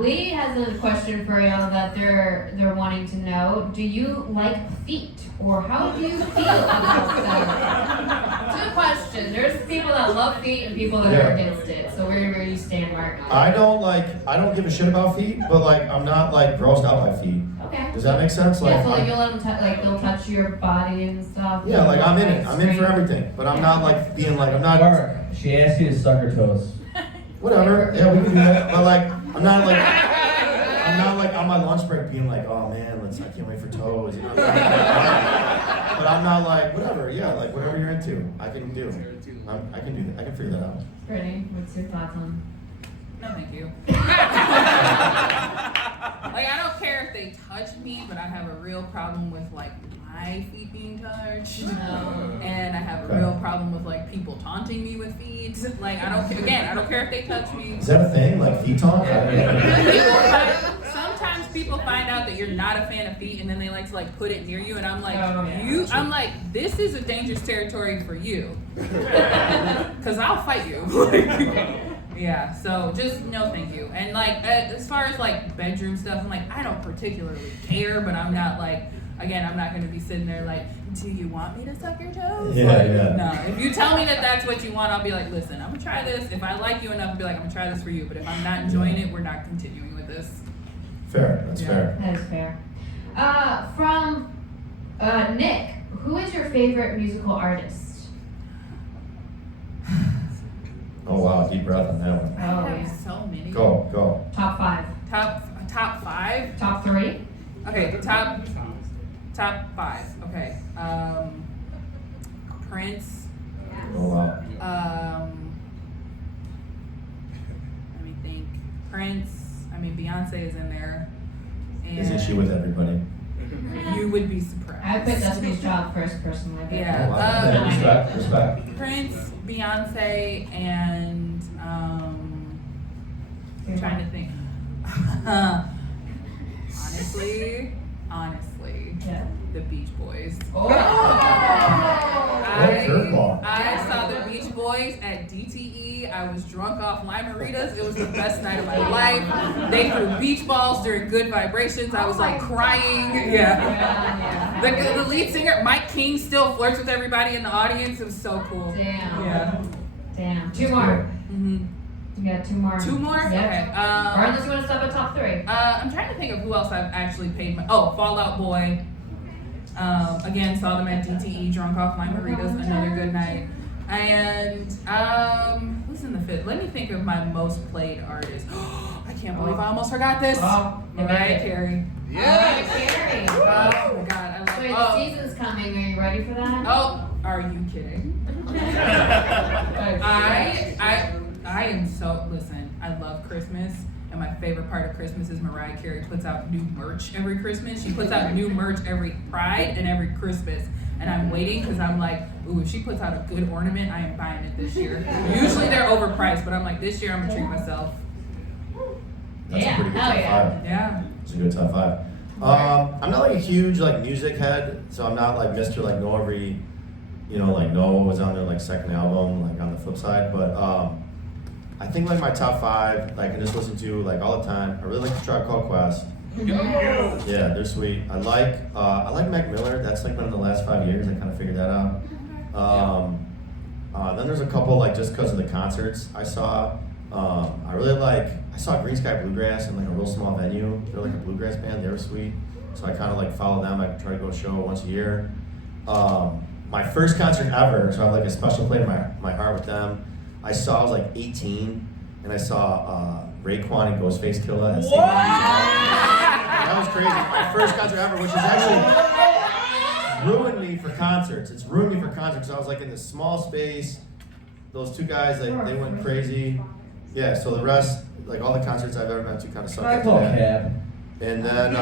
Lee has a question for you that they're wanting to know. Do you like feet, or how do you feel about them? Good question. There's people that love feet and people that are against it. So where do you stand, Mark? I don't give a shit about feet, but like I'm not like grossed out by feet. Okay. Does that make sense? Yeah, so like I'm- you'll let them like they'll touch your body and stuff. yeah, like I'm in it. I'm in for everything, but I'm not like being like I'm not. Mark, she asked you to suck her toes. Whatever. Yeah, we can do that. But like I'm not like on my lunch break being like, oh man, I can't wait for toes. You know what I'm saying? But I'm not like whatever. Yeah, like whatever you're into, I can do. I can do that. I can figure that out. Brittany, what's your thoughts on? No, thank you. Like, I don't care if they touch me, but I have a real problem with like my feet being touched. No. And I have a real problem with like people taunting me with feet. Like, I don't care if they touch me. Is that a thing? Like feet talk? Sometimes people find out that you're not a fan of feet, and then they like to like put it near you, and I'm like, Oh, yeah. I'm like, this is a dangerous territory for you, because I'll fight you. Yeah, so just no thank you. And like as far as like bedroom stuff, I'm like, I don't particularly care, but I'm not like, again, I'm not gonna be sitting there like, do you want me to suck your toes? Yeah, Like, yeah. no, if you tell me that that's what you want, I'll be like, listen, I'm gonna try this. If I like you enough, I'll be like, I'm gonna try this for you. But if I'm not enjoying it, we're not continuing with this. Fair. That's Yeah. fair. That is fair. From Nick, who is your favorite musical artist? Oh wow, deep breath on that one. I Oh, have yeah. so many. Go. Top 5. Top 5. Top 3. Okay, top 5. Okay. Prince. Oh wow. Let me think. Prince. Beyonce is in there. And Isn't she with everybody? you would be surprised. I put Destiny's Child first personally. but- Yeah. Oh, wow. Respect, respect. Prince, Beyonce, and I'm trying to think. honestly, Yeah. the Beach Boys. Oh. curveball. I saw the Beach Boys at DTE. I was drunk off Limeritas. It was the best night of my life. They threw beach balls during Good Vibrations. I was like crying. Yeah. The lead singer, Mike King, still flirts with everybody in the audience. It was so cool. Damn. Yeah. Damn. Two more. Mm-hmm. You got two more. Two more? Yep. Okay. Or unless you want to stop at top three. I'm trying to think of who else I've actually paid my. Oh, Fall Out Boy. Again, saw them at DTE, drunk off my margaritas, another good night. And who's in the fifth? Let me think of my most played artist. I can't believe I almost forgot this. Mariah Carey. Mariah Carey. Oh my god, I love. So the season's coming. Are you ready for that? Oh, are you kidding? I am so, listen, I love Christmas, and my favorite part of Christmas is Mariah Carey puts out new merch every Christmas. She puts out new merch every Pride and every Christmas, and I'm waiting because I'm like, ooh, if she puts out a good ornament, I am buying it this year. Usually they're overpriced, but I'm like, this year I'm gonna treat myself. That's Yeah, a pretty good hell top yeah. five. Yeah. It's a good top five. I'm not like a huge like music head, so I'm not like Mr. like know every, know what was on their like second album, like on the flip side. But I think like my top five, like I can just listen to like all the time. I really like the Tribe Called Quest. Yeah, they're sweet. I like Mac Miller. That's like one of the last 5 years. I kind of figured that out. Then there's a couple like just because of the concerts I saw. I saw Green Sky Bluegrass in like a real small venue. They're like a bluegrass band. They were sweet. So I kind of like follow them. I try to go to a show once a year. My first concert ever, so I have like a special place in my heart with them. I was like 18, and I saw Raekwon and Ghostface Killah at St. That was crazy. My first concert ever, which has actually ruined me for concerts. It's ruined me for concerts. I was like in this small space. Those two guys, they went crazy. Yeah, so the rest, like all the concerts I've ever been to kind of sucked I into call that. cab. And then,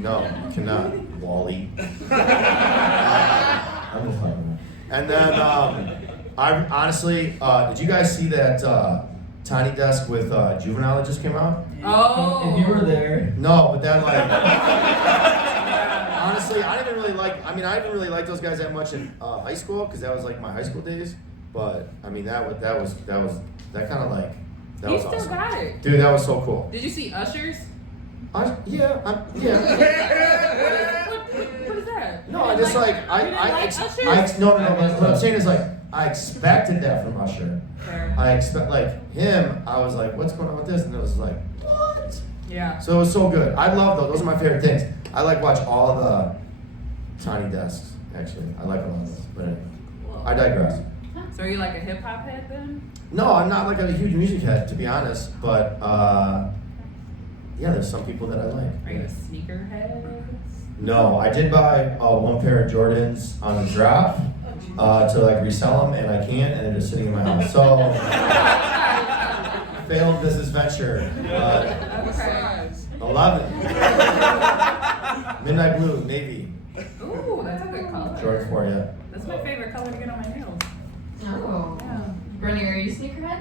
no, you cannot, Wally. I'm just fucking. And then, I honestly, did you guys see that Tiny Desk with Juvenile that just came out? Oh. And you were there. No, but that like, honestly, I didn't really like those guys that much in high school because that was like my high school days. But I mean, that kind of like, that He was still awesome. got it. Dude, that was so cool. Did you see Usher's? Yeah. What is that? No, I just like, You didn't like Usher? no. What I'm saying is like, I expected that from Usher. Fair. I expect like him. I was like, what's going on with this? And it was like, what? Yeah. So it was so good. I love those. Those are my favorite things. I like watch all the Tiny Desks. Actually, I like a lot of those. But anyway, I digress. So are you like a hip hop head then? No, I'm not like a huge music head, to be honest. But yeah, there's some people that I like. Are you a sneaker head? No, I did buy one pair of Jordans on the drop to like resell them, and I can't, and they're just sitting in my house. So, failed business venture. Okay. 11. Midnight Blue, Navy. Ooh, that's a good color. Jordan for you. That's my favorite color to get on my nails. Oh. Yeah. Brittany, are you a sneakerhead?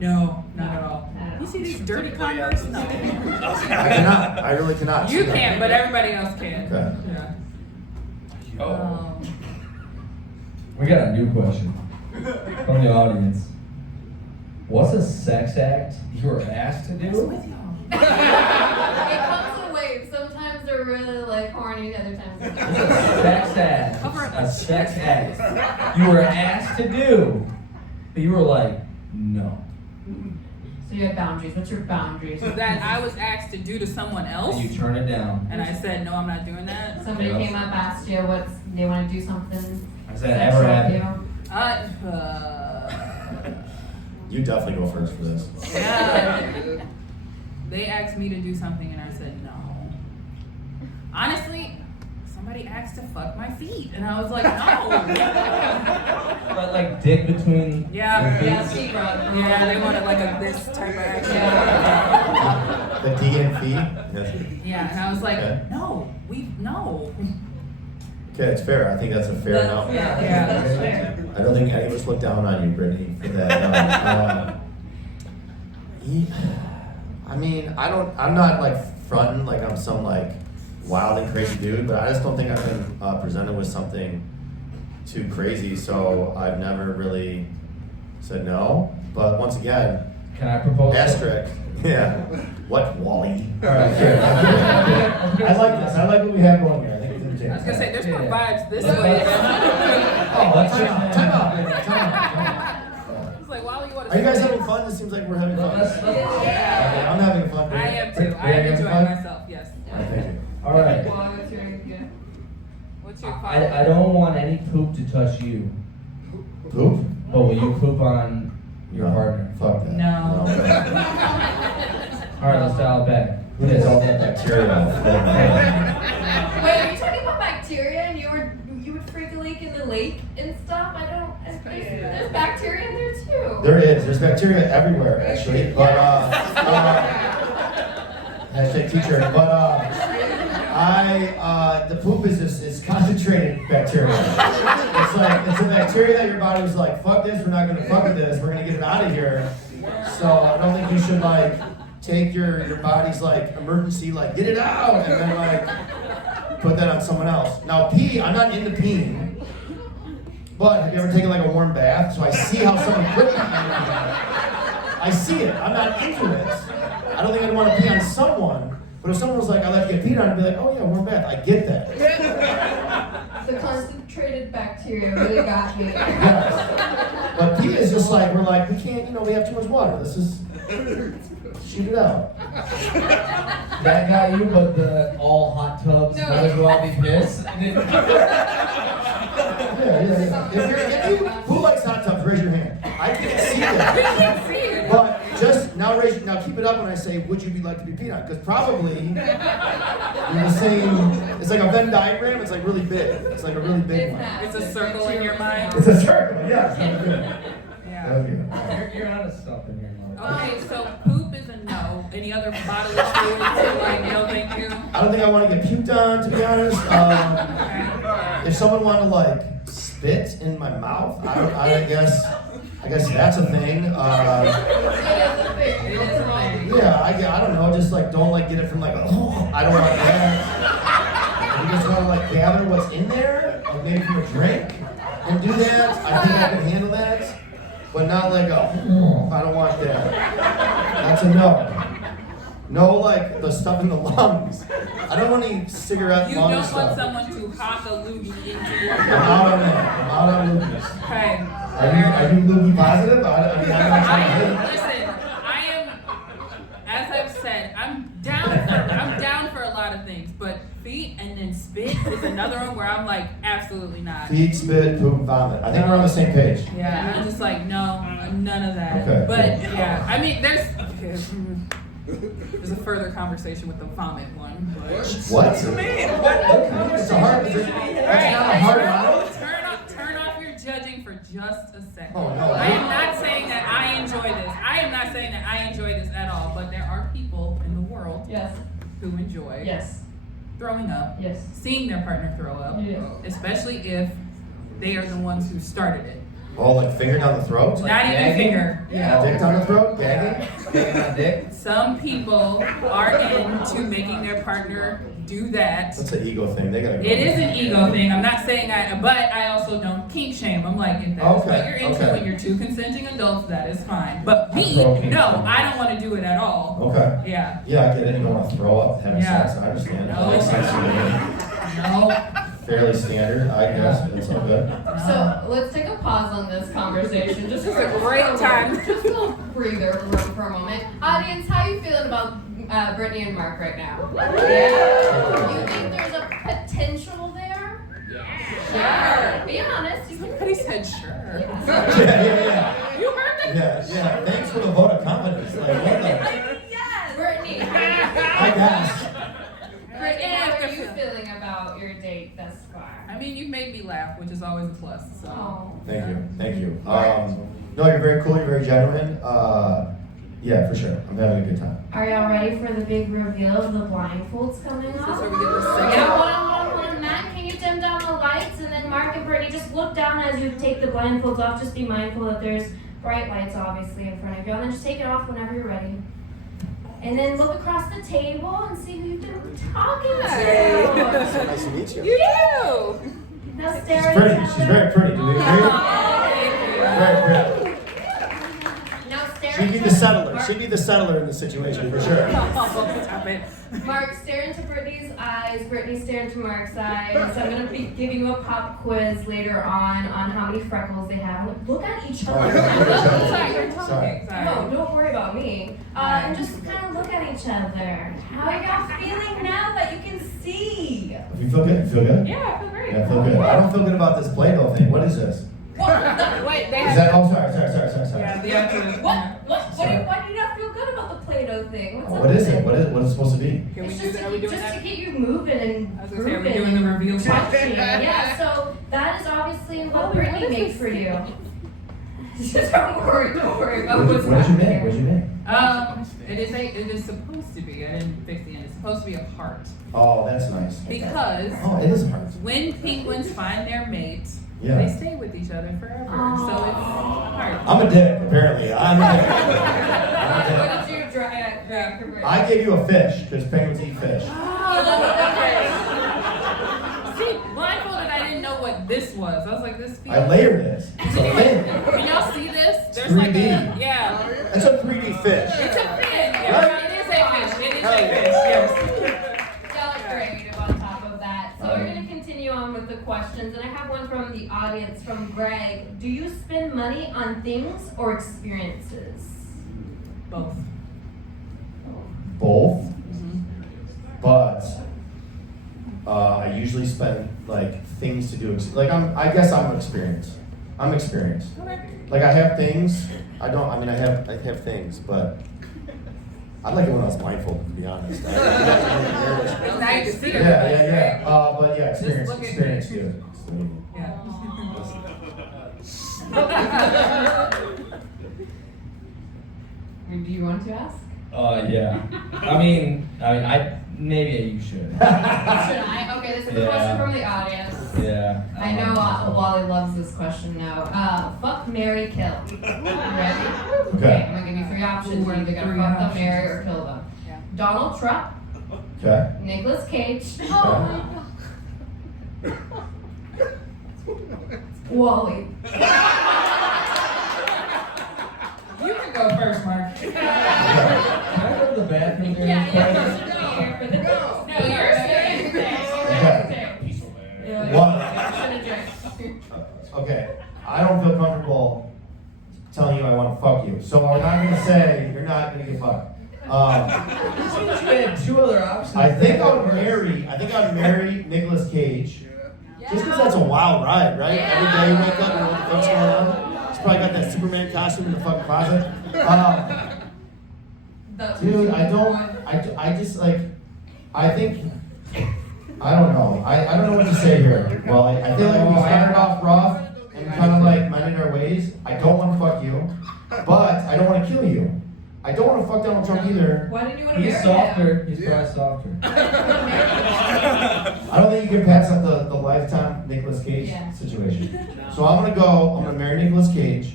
No, not at all. Not at You all. see these dirty Converse? No. I cannot. I really cannot. You can, but everybody else can. Okay. Yeah. Oh. We got a new question from the audience. What's a sex act you were asked to What's do? with y'all? It comes in waves. Sometimes they're really like horny, other times they're What's a sex act? Cover up A the sex act you were asked to do, but you were like, no. So you have boundaries. What's your boundaries? That I was asked to do to someone else, And you turn it down. and I said, no, I'm not doing that. Somebody Yeah. came up, asked you what they want to do something. Has that ever sexual with happened? You definitely go first for this. Yeah. They asked me to do something, and I said no. Honestly, somebody asked to fuck my feet, and I was like, no. But like dick between Yeah. your Yeah, feet? secret. Yeah, they wanted like a this type of action. The D and feet. Yes. Yeah, and I was like, Okay. no. Okay, it's fair. I think that's a fair no. Yeah. That's fair. I don't think any of us look down on you, Brittany, for that. I'm not like fronting like I'm some like wild and crazy dude, but I just don't think I've been presented with something too crazy, so I've never really said no. But once again, Can I propose? asterisk. Yeah. What, Wally? All right, good. I like this. I like what we have going here. I think it's I was entertaining. gonna say, there's more Yeah. vibes this Yeah. way. Oh, that's Time out, time out, Brittany, time out. It's like, Wally, you want to Are you guys having fun? It seems like we're having fun. Let's- Okay, I'm having fun. I am too. Brittany, I you am having enjoying fun? myself, yes. All right, thank you. All right. What's your I don't want any poop to touch you. Poop? But will you poop on your No, partner? Fuck that. No. okay. Alright, let's dial it back. Who has all that bacteria? Wait, are you talking about bacteria and you would freak a leak in the lake and stuff? There's bacteria in there too. There is. There's bacteria everywhere, actually. But hashtag teacher. But the poop is just it's concentrated bacteria. It's a bacteria that your body was like, fuck this. We're not gonna fuck with this. We're gonna get it out of here. So I don't think you should like take your body's like emergency, like get it out, and then like put that on someone else. Now pee. I'm not into peeing. But have you ever taken like a warm bath? So I see how someone could pee. I see it. I'm not into it. I don't think I'd want to pee on someone. But if someone was like, I'd like to get peed on, I'd be like, oh yeah, warm bath. I get that. The concentrated bacteria really got me. Yes. But pee is just like, we're like, we can't, we have too much water. Let's just shoot it out. That got you, but the all hot tubs No. might as well be pissed. Yeah. If you, who likes hot tubs? Raise your hand. I can't see that. But just now keep it up when I say, would you like to be peed on? Because probably you're the same. It's like a Venn diagram. It's like really big. It's like a really big one. It's a circle in your mind. It's a circle. Yes. Yeah. You're onto something here, Mom. Okay, so poop is a no. Any other bodily fluids? Like, no, thank you. I don't think I want to get puked on, to be honest. If someone wanted to like spit in my mouth, I guess that's a thing. It is a thing. Yeah, I don't know. Just like don't like get it from like I don't want that. You just want to like gather what's in there, like maybe from a drink, and do that. I think I can handle that, but not like I don't want that. That's a no. No, like the stuff in the lungs. I don't want any cigarette You lung don't stuff. want someone to hawk a loogie into your I'm out on that. I'm out on loogies. Okay. Are you loogie positive? I'm not trying to hit. Listen, I am, as I've said, I'm down for a lot of things, but feet and then spit is another one where I'm like, absolutely not. Feet, spit, poop, vomit. I think we're on the same page. Yeah, I'm just like, no, none of that. Okay. But yeah, I mean, there's a further conversation with the vomit one. But. What? It's a hard. That's not a hard model. Turn off your judging for just a second. Oh, no. I am not saying that I enjoy this. I am not saying that I enjoy this at all. But there are people in the world Yes. who enjoy Yes. throwing up, Yes. seeing their partner throw up, Yes. especially if they are the ones who started it. Oh, like finger down the throat? Not even gagging? finger. Dick down the throat? Gagging? Taking on dick? Some people are into making their partner do that. That's an ego thing. They gotta go. It is an ego thing. I'm not saying but I also don't kink shame. I'm like, if that's what you're into when you're two consenting adults, that is fine. But me, no, I don't want to do it at all. Okay. Yeah. Yeah, I get it. You don't want to throw up having Yeah. sex. I understand. No. That makes sense to me. No. Fairly standard, I guess. It's all good. So let's take a pause on this conversation. Just This is a great time. Just a little breather room for a moment. Audience, how you feeling about Brittany and Mark right now? Yeah. You think there's a potential there? Yeah. Sure. Be honest. Somebody said sure. Yeah. You heard that? Yeah. Thanks for the vote of confidence. Like, what the? Yes. Brittany, I guess. Brittany, how are you feeling about your date? thus far? I mean, you've made me laugh, which is always a plus. So. Oh. Thank you. No, you're very cool, you're very genuine. Yeah, for sure. I'm having a good time. Are y'all ready for the big reveal of the blindfolds coming This is off? where we get the second. Yeah, hold on. Matt, can you dim down the lights? And then Mark and Brittany, just look down as you take the blindfolds off. Just be mindful that there's bright lights obviously in front of you. And then just take it off whenever you're ready. And then look across the table and see who you've been talking to. So nice to meet you. You too. Now She's stare at pretty. each She's other. very pretty. Do we agree? Oh, Very pretty. Now stare She'd be at the settler. Mark, She'd be the settler in the situation for sure. Stop it. Mark, stare into Brittany's eyes. Brittany, stare into Mark's eyes. I'm going to be giving you a pop quiz later on how many freckles they have. Look at each other. Sorry, you're talking. Sorry. No, don't worry about me. And just kind of look at each other. How are y'all feeling now that you can see? You feel good? You feel good? Yeah, I feel great. Yeah, I feel good. I don't feel good about this Play-Doh thing. What is this? Wait, they Is have. that? Oh, sorry. Yeah, they have to. Why do you not feel good about the Play-Doh thing? What's Oh, up what is with it? What is it supposed to be? Can we It's do just, that? Are we doing just that? to get you moving and I was gonna say, are we grooving doing the and reveal part? touching. Yeah, so that is obviously what Wally, Brittany what is made this for you. thing? Just don't worry about what's What did you make? happening. What did you make? It is supposed to be. I didn't fix the end. It's supposed to be a heart Oh, that's nice. because Oh, it is hard. when penguins find their mate, Yeah. they stay with each other forever. So it's a heart. I'm a dick, apparently. I'm a dick. What did you drag for Brittany? I gave you a fish because penguins eat fish. See, blindfolded, I didn't know what this was. I was like, this feels. I layered this. It's a fin. Can y'all see this? There's 3D. like a yeah. It's a 3D fish. It's a fin. Yeah, Right? it is a fish. It is Hell a yeah. fish. Yes. Y'all are creative on top of that. So we're going to continue on with the questions. And I have one from the audience from Greg. Do you spend money on things or experiences? Both. Both, but I usually spend like things to do. Like I guess I'm experienced. I'm experienced. Okay. Like I have things. I have things, but I like it when I was blindfolded. To be honest. It's nice to see Yeah. But yeah, experience. look at Experience me. good. Yeah. Do you want to ask? Yeah. I maybe you should. Should I? Okay, this is a Yeah. question from the audience. Yeah. I know Wally loves this question now. Fuck, marry, kill. You ready? Okay. I'm gonna give you three options. You're either gonna Three fuck them, options. marry, or kill them. Yeah. Donald Trump, Okay. Nicolas Cage, Okay. Wally. You can go first, Mark. Can I go to the bathroom during this question? No, you're saying. Okay. I don't feel comfortable telling you I want to fuck you, so we're not gonna say you're not gonna get fucked. You had two other options. I think I would marry Nicolas Cage. Just because that's a wild ride, right? Yeah. Every day you wake up and what the fuck's going on. He's probably got that Superman costume in the fucking closet. Dude, I just like, I think, I don't know. I don't know what to say here. Well, I feel like we started off rough and kind of like mended our ways. I don't want to fuck you, but I don't want to kill you. I don't want to fuck Donald Trump either. Why didn't you want to He's marry softer. He's probably softer. I don't think you can pass up the lifetime Nicolas Cage Yeah. situation. So I'm gonna marry Nicolas Cage,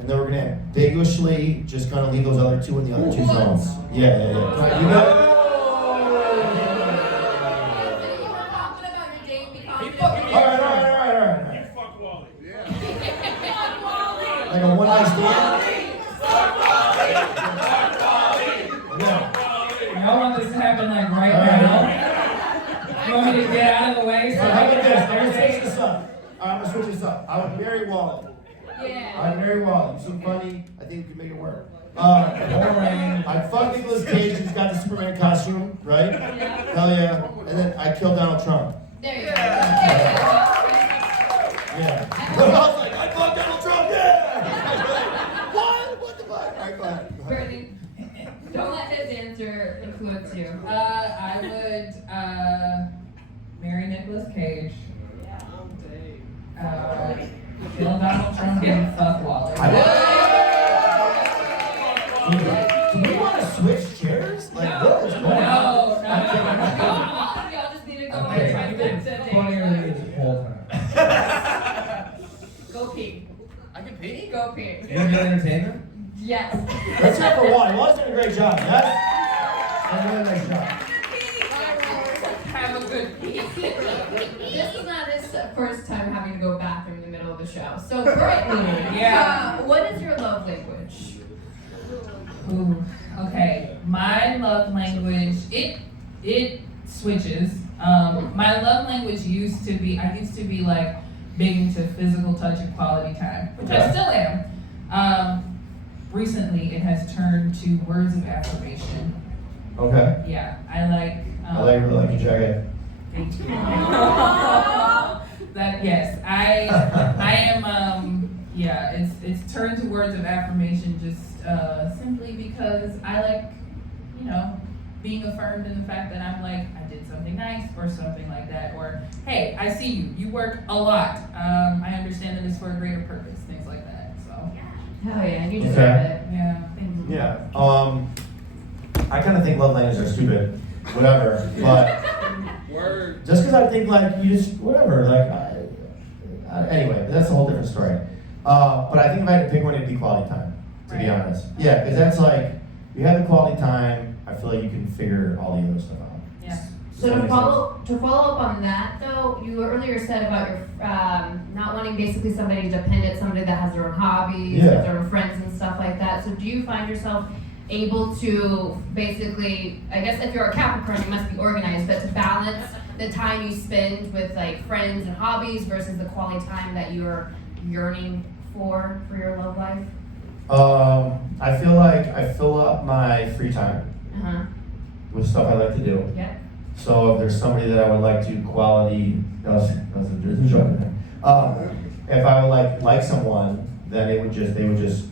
and then we're gonna ambiguously just gonna leave those other two in the other two zones. Yeah. You know? Alright. Fuck Wally. Like a one night stand? Yeah. Y'all want this to happen like right now? You want me to get out of the way? So How I about can this? just I'm gonna switch this up. I'm gonna switch this up. I would marry Wally. Yeah. I'd marry Wally. You seem funny. I think we can make it work. Boring. I'd fuck Nicolas Cage, who's got the Superman costume, right? Hell yeah. And then I'd kill Donald Trump. There you go. Yeah. I was like, I'd fuck Donald Trump, yeah! What the fuck? Alright, go ahead. Brittany, don't let his answer influence you. I would marry Nicolas Nicolas Cage. Kill Donald Trump and fuck Wally. Do we want to switch chairs? Like, what is going on? No, All of y'all just need to go Okay. on a trip to Funnier than this whole time. Go pee. I can pee? Go pee. You a good entertainer? Yes. Let's hear it for Wally. Wally's doing a great job. That's a really nice job. have a good pee. This is not his first time having to go bathroom in the middle of the show. So, Brittany, Yeah. what is your love language? Ooh, okay. My love language, it switches. My love language used to be like big into physical touch and quality time, which I Okay. still am. Recently it has turned to words of affirmation. Okay. Yeah, I like. I really like your jacket. Thank you. That yes, I am. Yeah, it's turned to words of affirmation just simply because I like, being affirmed in the fact that I'm like I did something nice or something like that, or hey, I see you. You work a lot. I understand that it's for a greater purpose. Things like that. So Hell yeah, you deserve Okay. it. yeah, thank you. Yeah. I kind of think love languages are stupid. Whatever. But Word. just because I think like you just whatever anyway, that's a whole different story. But I think if I had to pick one, it'd be quality time. To be Right. honest, yeah, because that's like you have the quality time. I feel like you can figure all the other stuff out. Yeah. Does So that to make follow up on that though, you earlier said about your not wanting basically somebody dependent, somebody that has their own hobbies, Yeah. their own friends and stuff like that. So do you find yourself able to basically, I guess if you're a Capricorn, you must be organized, but to balance the time you spend with like friends and hobbies versus the quality time that you're yearning for your love life? I feel like I fill up my free time Uh-huh. with stuff I like to do. Yeah. So if there's somebody that I would like to quality, that was a joke. If I would like someone, then they would just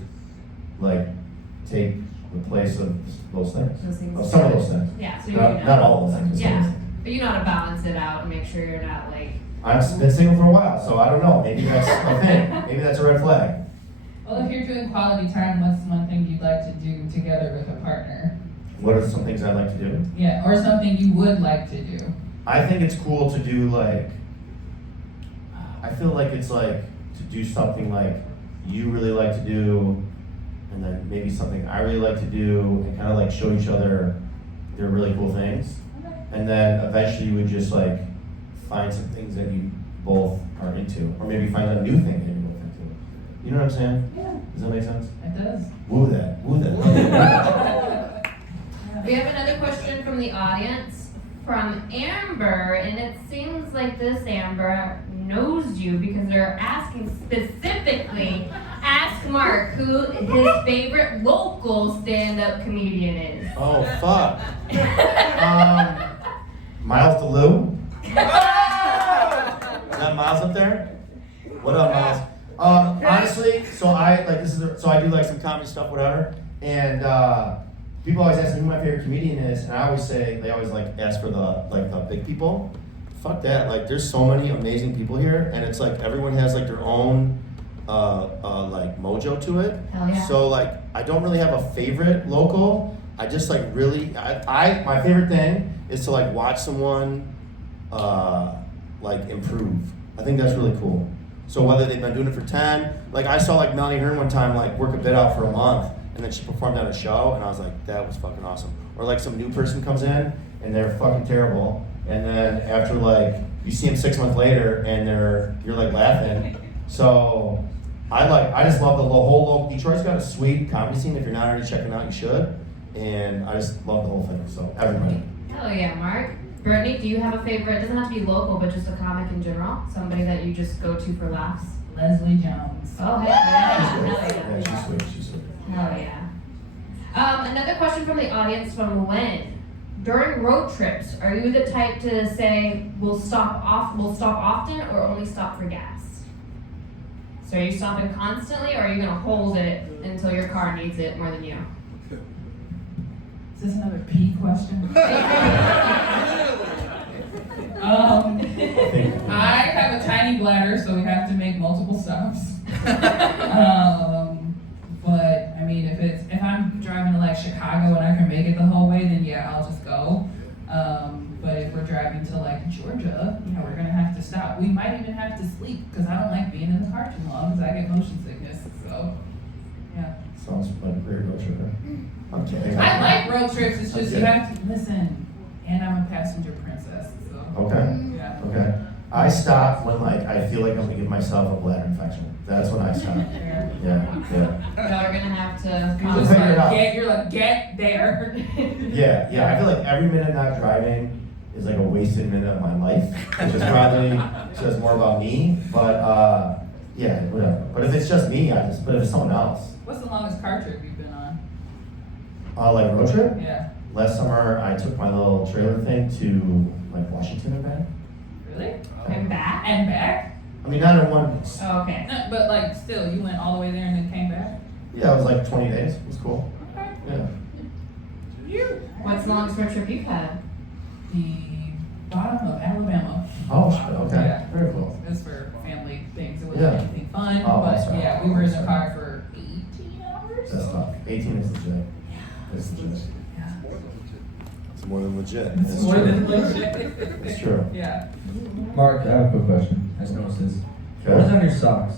like take the place of those things. Those things. Of some of those things. Yeah, so you Not all of those things. Yeah. But you know how to balance it out and make sure you're not like I've been single for a while, so I don't know. Maybe that's a thing. Maybe that's a red flag. Well, if you're doing quality time, what's one thing you'd like to do together with a partner? What are some things I like to do? Yeah, or something you would like to do. I think it's cool to do I feel like it's like to do something like you really like to do, and then maybe something I really like to do, and kind of like show each other their really cool things. And then eventually you would just like find some things that you both are into, or maybe find a new thing that you're both into. You know what I'm saying? Yeah, Does that make sense? it does. Woo that, woo that. We have another question from the audience from Amber, and it seems like this Amber knows you because they're asking specifically, ask Mark who his favorite local stand-up comedian is. Oh fuck. Miles DeLue. Is that Miles up there? What up, Miles? Honestly, so I do like some comedy stuff, whatever. And people always ask me who my favorite comedian is, and I always say they always like ask for the big people. Fuck that! Like, there's so many amazing people here, and it's like everyone has like their own like mojo to it. Hell yeah. So like, I don't really have a favorite local. I just like really, my favorite thing is to like watch someone like improve. I think that's really cool. So whether they've been doing it for 10, like I saw like Melanie Hearn one time like work a bit out for a month, and then she performed at a show, and I was like, that was fucking awesome. Or like some new person comes in and they're fucking terrible, and then after like you see them 6 months later and you're like laughing. So I just love the whole Detroit's got a sweet comedy scene. If you're not already checking it out, you should. And I just love the whole thing. So everybody. Hell yeah, Mark. Brittany, do you have a favorite? It doesn't have to be local, but just a comic in general. Somebody that you just go to for laughs. Leslie Jones. Oh, heck yeah. She's Hell sweet. yeah. Yeah, she's sweet. She's sweet. Hell yeah. Another question from the audience from Lynn. During road trips, are you the type to say we'll stop often or only stop for gas? So are you stopping constantly, or are you gonna hold it until your car needs it more than you? Is this another P question? I have a tiny bladder, so we have to make multiple stops. But I mean, if I'm driving to like Chicago and I can make it the whole way, then yeah, I'll just go. But if we're driving to like Georgia, yeah, we're gonna have to stop. We might even have to sleep because I don't like being in the car too long because I get motion sickness. So yeah. Sounds like a great road trip. I'm kidding. I like road trips. It's just you Okay. have to listen. And I'm a passenger princess. So Okay. yeah. Okay. I stop when like I feel like I'm gonna give myself a bladder infection. That's when I stop. Yeah. Yeah. Y'all are gonna have to You're We'll just figure it out. like, you're like, get there. Yeah. I feel like every minute not driving is like a wasted minute of my life, which is probably says more about me. But yeah, whatever. But if it's just me, but if it's someone else, What's the longest car trip you've been on? like road trip. Yeah. Last summer, I took my little trailer thing to like Washington and back. Really? And back? And back? I mean, not in one. Oh, okay. No, but like still, you went all the way there and then came back? Yeah, it was like 20 days. It was cool. Okay. Yeah. What's the longest road trip you've had? The bottom of Alabama. Oh, shit. Okay. Yeah. Very cool. It was for family things. It wasn't Yeah. anything fun. Oh, but that's right. yeah, we were in the That's car for 18 hours. That's tough. 18 is legit. It's legit. Yeah. It's more than legit. It's more than legit. It's true. Yeah. Mark, I have a quick question. I just noticed this. Okay. What is on your socks?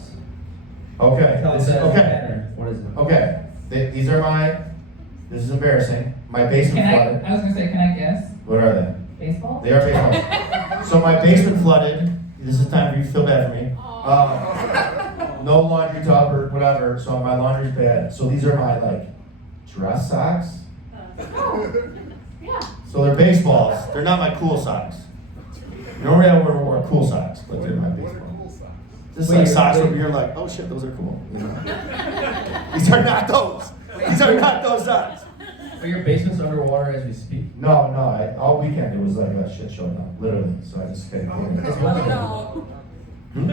Okay. Tell us This is, that okay. pattern. What is it? Okay. These are my. This is embarrassing. My basement Can flooded. I was gonna say, can I guess? What are they? Baseball? They are baseball. So my basement flooded. This is time for you to feel bad for me. No laundry tub or whatever. So my laundry's bad. So these are my like dress socks. Oh, yeah. So they're baseballs. They're not my cool socks. Normally I would wear cool socks, but they're my baseball. Just like socks where you're like, oh shit, those are cool. You know? These are not those. These are not those socks. Are your basement's underwater as we speak? No. All weekend it was like a shit show now, literally. So I just couldn't clean it. Oh, no.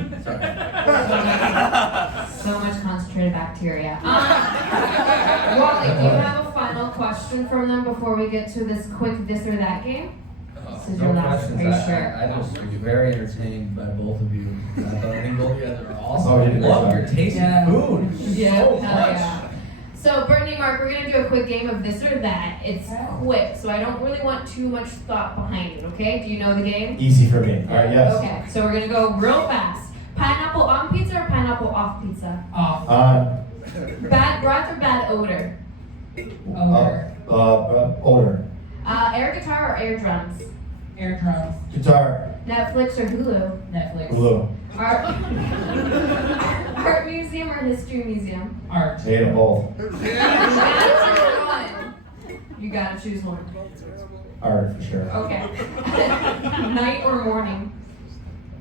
So much concentrated bacteria. Wally, do you have a final question from them before we get to this quick this or that game? This is your No last. questions. Are you sure? I just was very entertained by both of you. I think both of you guys are awesome. Oh, you I did a great love job. your taste Yeah. in food. Yeah, So hell much. yeah. So, Brittany, Mark, we're gonna do a quick game of this or that. It's quick, so I don't really want too much thought behind it. Okay? Do you know the game? Easy for me. All right, yes. Okay. So we're gonna go real fast. Pineapple on pizza or pineapple off pizza? Off. Bad breath or bad odor? Over. Older. Air guitar or air drums? Air drums. Guitar. Netflix or Hulu? Netflix. Blue. Art, art museum or history museum? Art. Hate them both. You gotta choose one. Art for sure. Okay. Night or morning?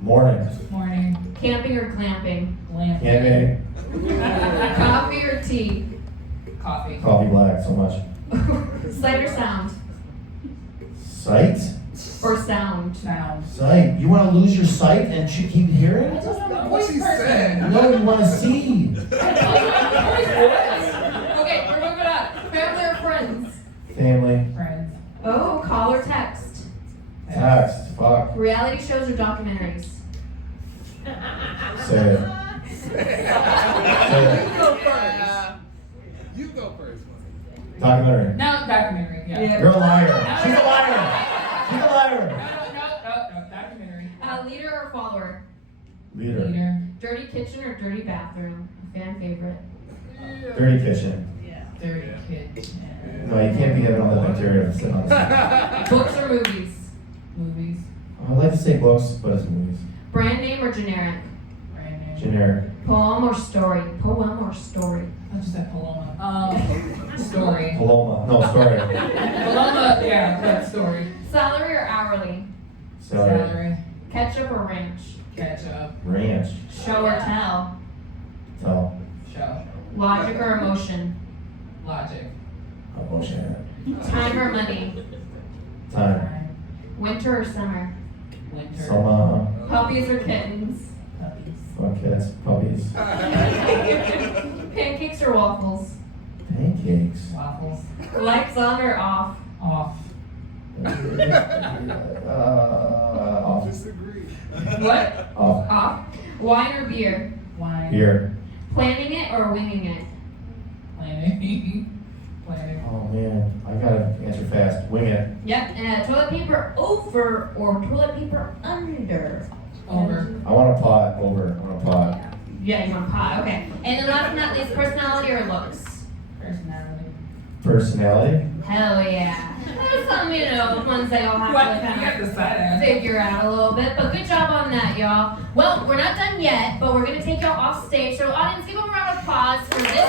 Morning. Morning. Camping or glamping? Lamp. Handmade. Coffee or tea? Coffee. Coffee black so much. Sight or sound? Sight? Or sound? Sound. Sight. You want to lose your sight and keep hearing? I told you I'm a What voice she person. said. No, you want to see. Okay, we're moving on. Family or friends? Family. Friends. Oh, call or text? Text. Fuck. Reality shows or documentaries? Say it. Say it. You go first. You go first. Documentary. No, documentary. Yeah. You're a liar. She's a liar. She's a No, liar. documentary. Leader or follower? Leader. Leader. Dirty kitchen or dirty bathroom? Fan favorite. Dirty kitchen. Dirty kid. No, you can't be having all that bacteria sitting on the Books or movies? Movies. I'd like to say books, but it's movies. Brand name or generic? Brand name. Generic. Poem or story? Poem or story? I just said Paloma. Story. Paloma. No, story. Paloma, yeah, but story. Salary or hourly? Salary. Ketchup or ranch? Ketchup. Ranch. Show or tell? Tell. Show. Logic or emotion? Logic. Oh, bullshit. Time or money? Time. Winter or summer? Winter. Summer. Puppies or kittens? Puppies. Fuck kids. Puppies. Pancakes or waffles? Pancakes. Waffles. Lights on or off? Off. Off. Disagree. What? Off. Off. Wine or beer? Wine. Here. Planning it or winging it? Planning. Planning. Oh man, I gotta answer fast. Wing it. Yep. Toilet paper over or toilet paper under? Over. I want a pot. Over. I want a pot. Yeah, you want pot. Okay. And then last but not least, personality or looks? Personality. Personality. Hell yeah. There's some, ones that y'all have What? to You kind got of the side eye. figure out a little bit, but good job on that, y'all. Well, we're not done yet, but we're gonna take y'all off stage. So, audience, give them a round of applause for this